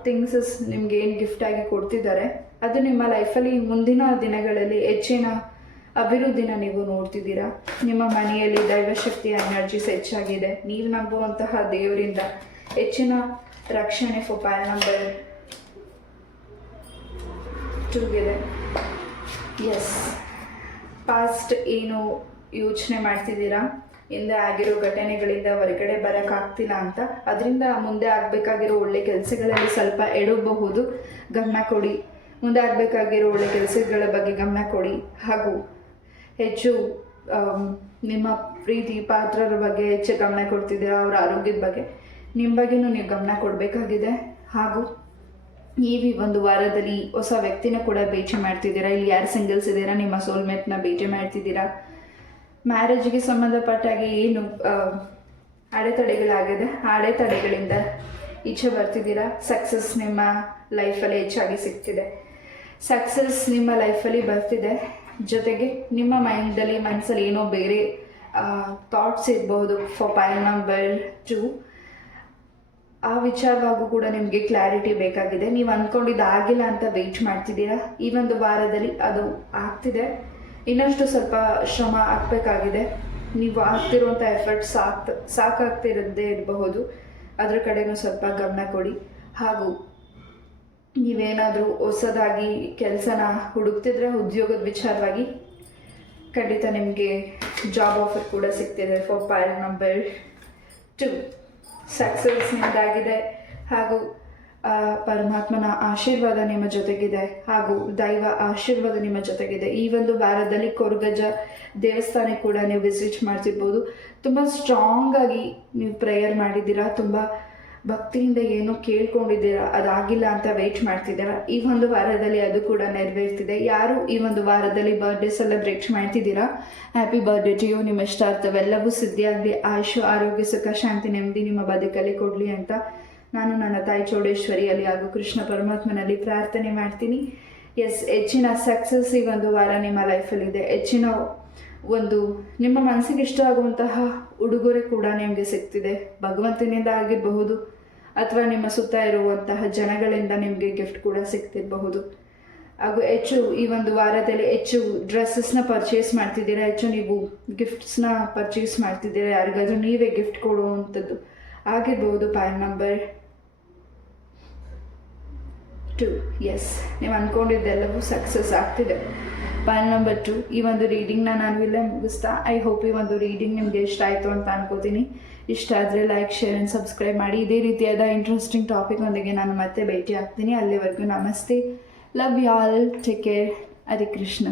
ಥಿಂಗ್ಸಸ್ ನಿಮ್ಗೆ ಏನು ಗಿಫ್ಟಾಗಿ ಕೊಡ್ತಿದ್ದಾರೆ, ಅದು ನಿಮ್ಮ ಲೈಫಲ್ಲಿ ಮುಂದಿನ ದಿನಗಳಲ್ಲಿ ಹೆಚ್ಚಿನ ಅಭಿವೃದ್ಧಿನ ನೀವು ನೋಡ್ತಿದ್ದೀರಾ. ನಿಮ್ಮ ಮನೆಯಲ್ಲಿ ದೈವಶಕ್ತಿಯ ಎನರ್ಜೀಸ್ ಹೆಚ್ಚಾಗಿದೆ. ನೀವು ನಂಬುವಂತಹ ದೇವರಿಂದ ಹೆಚ್ಚಿನ ರಕ್ಷಣೆ. ಫೈಲ್ ನಂಬರ್ 2ಗಿದೆ. ಎಸ್, ಪಾಸ್ಟ್ ಏನು ಯೋಚನೆ ಮಾಡ್ತಿದ್ದೀರಾ, ಹಿಂದೆ ಆಗಿರೋ ಘಟನೆಗಳಿಂದ ಹೊರಗಡೆ ಬರೋಕ್ಕಾಗ್ತಿಲ್ಲ ಅಂತ, ಅದರಿಂದ ಮುಂದೆ ಆಗಬೇಕಾಗಿರೋ ಒಳ್ಳೆ ಕೆಲಸಗಳಲ್ಲಿ ಸ್ವಲ್ಪ ಎಡಬಹುದು. ಗಮನ ಕೊಡಿ. ಮುಂದೆ ಆಗಬೇಕಾಗಿರೋ ಒಳ್ಳೆ ಕೆಲಸಗಳ ಬಗ್ಗೆ ಗಮನ ಕೊಡಿ. ಹಾಗೂ ಹೆಚ್ಚು ನಿಮ್ಮ ಪ್ರೀತಿ ಪಾತ್ರರ ಬಗ್ಗೆ ಹೆಚ್ಚು ಗಮನ ಕೊಡ್ತಿದ್ದೀರಾ. ಅವರ ಆರೋಗ್ಯದ ಬಗ್ಗೆ, ನಿಮ್ಮ ಬಗ್ಗೆನೂ ನೀವು ಗಮನ ಕೊಡಬೇಕಾಗಿದೆ. ಹಾಗೂ ಈ ಒಂದು ವಾರದಲ್ಲಿ ಹೊಸ ವ್ಯಕ್ತಿನ ಕೂಡ ಭೇಟಿ ಮಾಡ್ತಿದ್ದೀರಾ. ಇಲ್ಲಿ ಯಾರು ಸಿಂಗಲ್ಸ್ ಇದ್ದೀರಾ, ನಿಮ್ಮ ಸೋಲ್ಮೇಟ್ನ ಭೇಟಿ ಮಾಡ್ತಿದ್ದೀರಾ. ಮ್ಯಾರೇಜ್ಗೆ ಸಂಬಂಧಪಟ್ಟಾಗಿ ಏನು ಅಡೆತಡೆಗಳಾಗಿದೆ, ಆ ಅಡೆತಡೆಗಳಿಂದ ಈಚೆ ಬರ್ತಿದ್ದೀರಾ. ಸಕ್ಸಸ್ ನಿಮ್ಮ ಲೈಫಲ್ಲಿ ಹೆಚ್ಚಾಗಿ ಸಿಗ್ತಿದೆ. ಸಕ್ಸಸ್ ನಿಮ್ಮ ಲೈಫಲ್ಲಿ ಬರ್ತಿದೆ. ಜೊತೆಗೆ ನಿಮ್ಮ ಮನಸ್ಸಲ್ಲಿ ಏನೋ ಬೇರೆ ಥಾಟ್ಸ್ ಇರಬಹುದು. ಫೈಲ್ ನಂಬರ್ 2, ಆ ವಿಚಾರವಾಗೂ ಕೂಡ ನಿಮಗೆ ಕ್ಲಾರಿಟಿ ಬೇಕಾಗಿದೆ. ನೀವು ಅಂದ್ಕೊಂಡಿದ್ದಾಗಿಲ್ಲ ಅಂತ ವೆಯ್ಟ್ ಮಾಡ್ತಿದ್ದೀರಾ. ಈ ಒಂದು ವಾರದಲ್ಲಿ ಅದು ಆಗ್ತಿದೆ. ಇನ್ನಷ್ಟು ಸ್ವಲ್ಪ ಶ್ರಮ ಆಗಬೇಕಾಗಿದೆ. ನೀವು ಆಗ್ತಿರುವಂಥ ಎಫರ್ಟ್ ಸಾಕಾಗ್ತಿರದೇ ಇರಬಹುದು. ಅದ್ರ ಕಡೆನೂ ಸ್ವಲ್ಪ ಗಮನ ಕೊಡಿ. ಹಾಗೂ ನೀವೇನಾದರೂ ಹೊಸದಾಗಿ ಕೆಲಸನ ಹುಡುಕ್ತಿದ್ರೆ ಉದ್ಯೋಗದ ವಿಚಾರವಾಗಿ ಖಂಡಿತ ನಿಮಗೆ ಜಾಬ್ ಆಫರ್ ಕೂಡ ಸಿಗ್ತಿದೆ. ಫೈಲ್ ನಂಬರ್ 2, ಸಕ್ಸಸ್ ನಿಮ್ಮದಾಗಿದೆ. ಹಾಗೂ ಪರಮಾತ್ಮನ ಆಶೀರ್ವಾದ ನಿಮ್ಮ ಜೊತೆಗಿದೆ. ಹಾಗೂ ದೈವ ಆಶೀರ್ವಾದ ನಿಮ್ಮ ಜೊತೆಗಿದೆ. ಈ ಒಂದು ವಾರದಲ್ಲಿ ಕೊರಗಜ್ಜ ದೇವಸ್ಥಾನಕ್ಕೆ ಕೂಡ ನೀವು ವಿಸಿಟ್ ಮಾಡ್ತಿರ್ಬೋದು. ತುಂಬ ಸ್ಟ್ರಾಂಗ್ ಆಗಿ ನೀವು ಪ್ರೇಯರ್ ಮಾಡಿದ್ದೀರಾ, ತುಂಬ ಭಕ್ತಿಯಿಂದ ಏನೋ ಕೇಳ್ಕೊಂಡಿದ್ದೀರಾ, ಅದಾಗಿಲ್ಲ ಅಂತ ವೆಯ್ಟ್ ಮಾಡ್ತಿದ್ದೀರಾ. ಈ ಒಂದು ವಾರದಲ್ಲಿ ಅದು ಕೂಡ ನೆರವೇರ್ತಿದೆ. ಯಾರು ಈ ಒಂದು ವಾರದಲ್ಲಿ ಬರ್ಡೇ ಸೆಲೆಬ್ರೇಟ್ ಮಾಡ್ತಿದ್ದೀರಾ, ಹ್ಯಾಪಿ ಬರ್ಡೇ ಟು ಯು. ನಿಮ್ಮ ಇಷ್ಟಾರ್ಥವೆಲ್ಲವೂ ಸಿದ್ಧಿಯಾಗಲಿ. ಆಯುಷು, ಆರೋಗ್ಯ, ಸುಖ, ಶಾಂತಿ, ನೆಮ್ಮದಿ ನಿಮ್ಮ ಬದುಕಲ್ಲಿ ಕೊಡಲಿ ಅಂತ ನಾನು ನನ್ನ ತಾಯಿ ಚೌಡೇಶ್ವರಿಯಲ್ಲಿ ಹಾಗೂ ಕೃಷ್ಣ ಪರಮಾತ್ಮನಲ್ಲಿ ಪ್ರಾರ್ಥನೆ ಮಾಡ್ತೀನಿ. ಎಸ್, ಹೆಚ್ಚಿನ ಸಕ್ಸಸ್ ಈ ಒಂದು ವಾರ ನಿಮ್ಮ ಲೈಫಲ್ಲಿದೆ. ಹೆಚ್ಚಿನ ಒಂದು ನಿಮ್ಮ ಮನಸ್ಸಿಗೆ ಇಷ್ಟ ಆಗುವಂತಹ ಉಡುಗೊರೆ ಕೂಡ ನಿಮಗೆ ಸಿಗ್ತಿದೆ. ಭಗವಂತನಿಂದ ಆಗಿರಬಹುದು, ಅಥವಾ ನಿಮ್ಮ ಸುತ್ತ ಇರುವಂತಹ ಜನಗಳಿಂದ ನಿಮಗೆ ಗಿಫ್ಟ್ ಕೂಡ ಸಿಗ್ತಿರಬಹುದು. ಹಾಗೂ ಹೆಚ್ಚು ಈ ಒಂದು ವಾರದಲ್ಲಿ ಹೆಚ್ಚು ಡ್ರೆಸ್ಸಸ್ನ ಪರ್ಚೇಸ್ ಮಾಡ್ತಿದ್ದೀರಾ, ಹೆಚ್ಚು ನೀವು ಗಿಫ್ಟ್ಸ್ನ ಪರ್ಚೇಸ್ ಮಾಡ್ತಿದ್ದೀರಾ, ಯಾರಿಗಾದ್ರೂ ನೀವೇ ಗಿಫ್ಟ್ ಕೊಡುವಂಥದ್ದು ಆಗಿರ್ಬೋದು. ಫೈಲ್ ನಂಬರ್ 2, ಎಸ್, ನೀವು ಅಂದ್ಕೊಂಡಿದ್ದೆಲ್ಲವೂ ಸಕ್ಸಸ್ ಆಗ್ತಿದೆ. ಫೈಲ್ ನಂಬರ್ 2, ಈ ಒಂದು ರೀಡಿಂಗ್ನ ನಾನು ಇಲ್ಲೇ ಮುಗಿಸ್ತಾ. ಐ ಹೋಪ್ ಈ ಒಂದು ರೀಡಿಂಗ್ ನಿಮಗೆ ಇಷ್ಟ ಆಯಿತು ಅಂತ ಅನ್ಕೋತೀನಿ. ಇಷ್ಟ ಆದರೆ ಲೈಕ್, ಶೇರ್ ಆ್ಯಂಡ್ ಸಬ್ಸ್ಕ್ರೈಬ್ ಮಾಡಿ. ಇದೇ ರೀತಿಯಾದ ಇಂಟ್ರೆಸ್ಟಿಂಗ್ ಟಾಪಿಕ್ ಒಂದಿಗೆ ನಾನು ಮತ್ತೆ ಭೇಟಿ ಆಗ್ತೀನಿ. ಅಲ್ಲಿವರೆಗೂ ನಮಸ್ತೆ. Love you all, take care, Hari Krishna.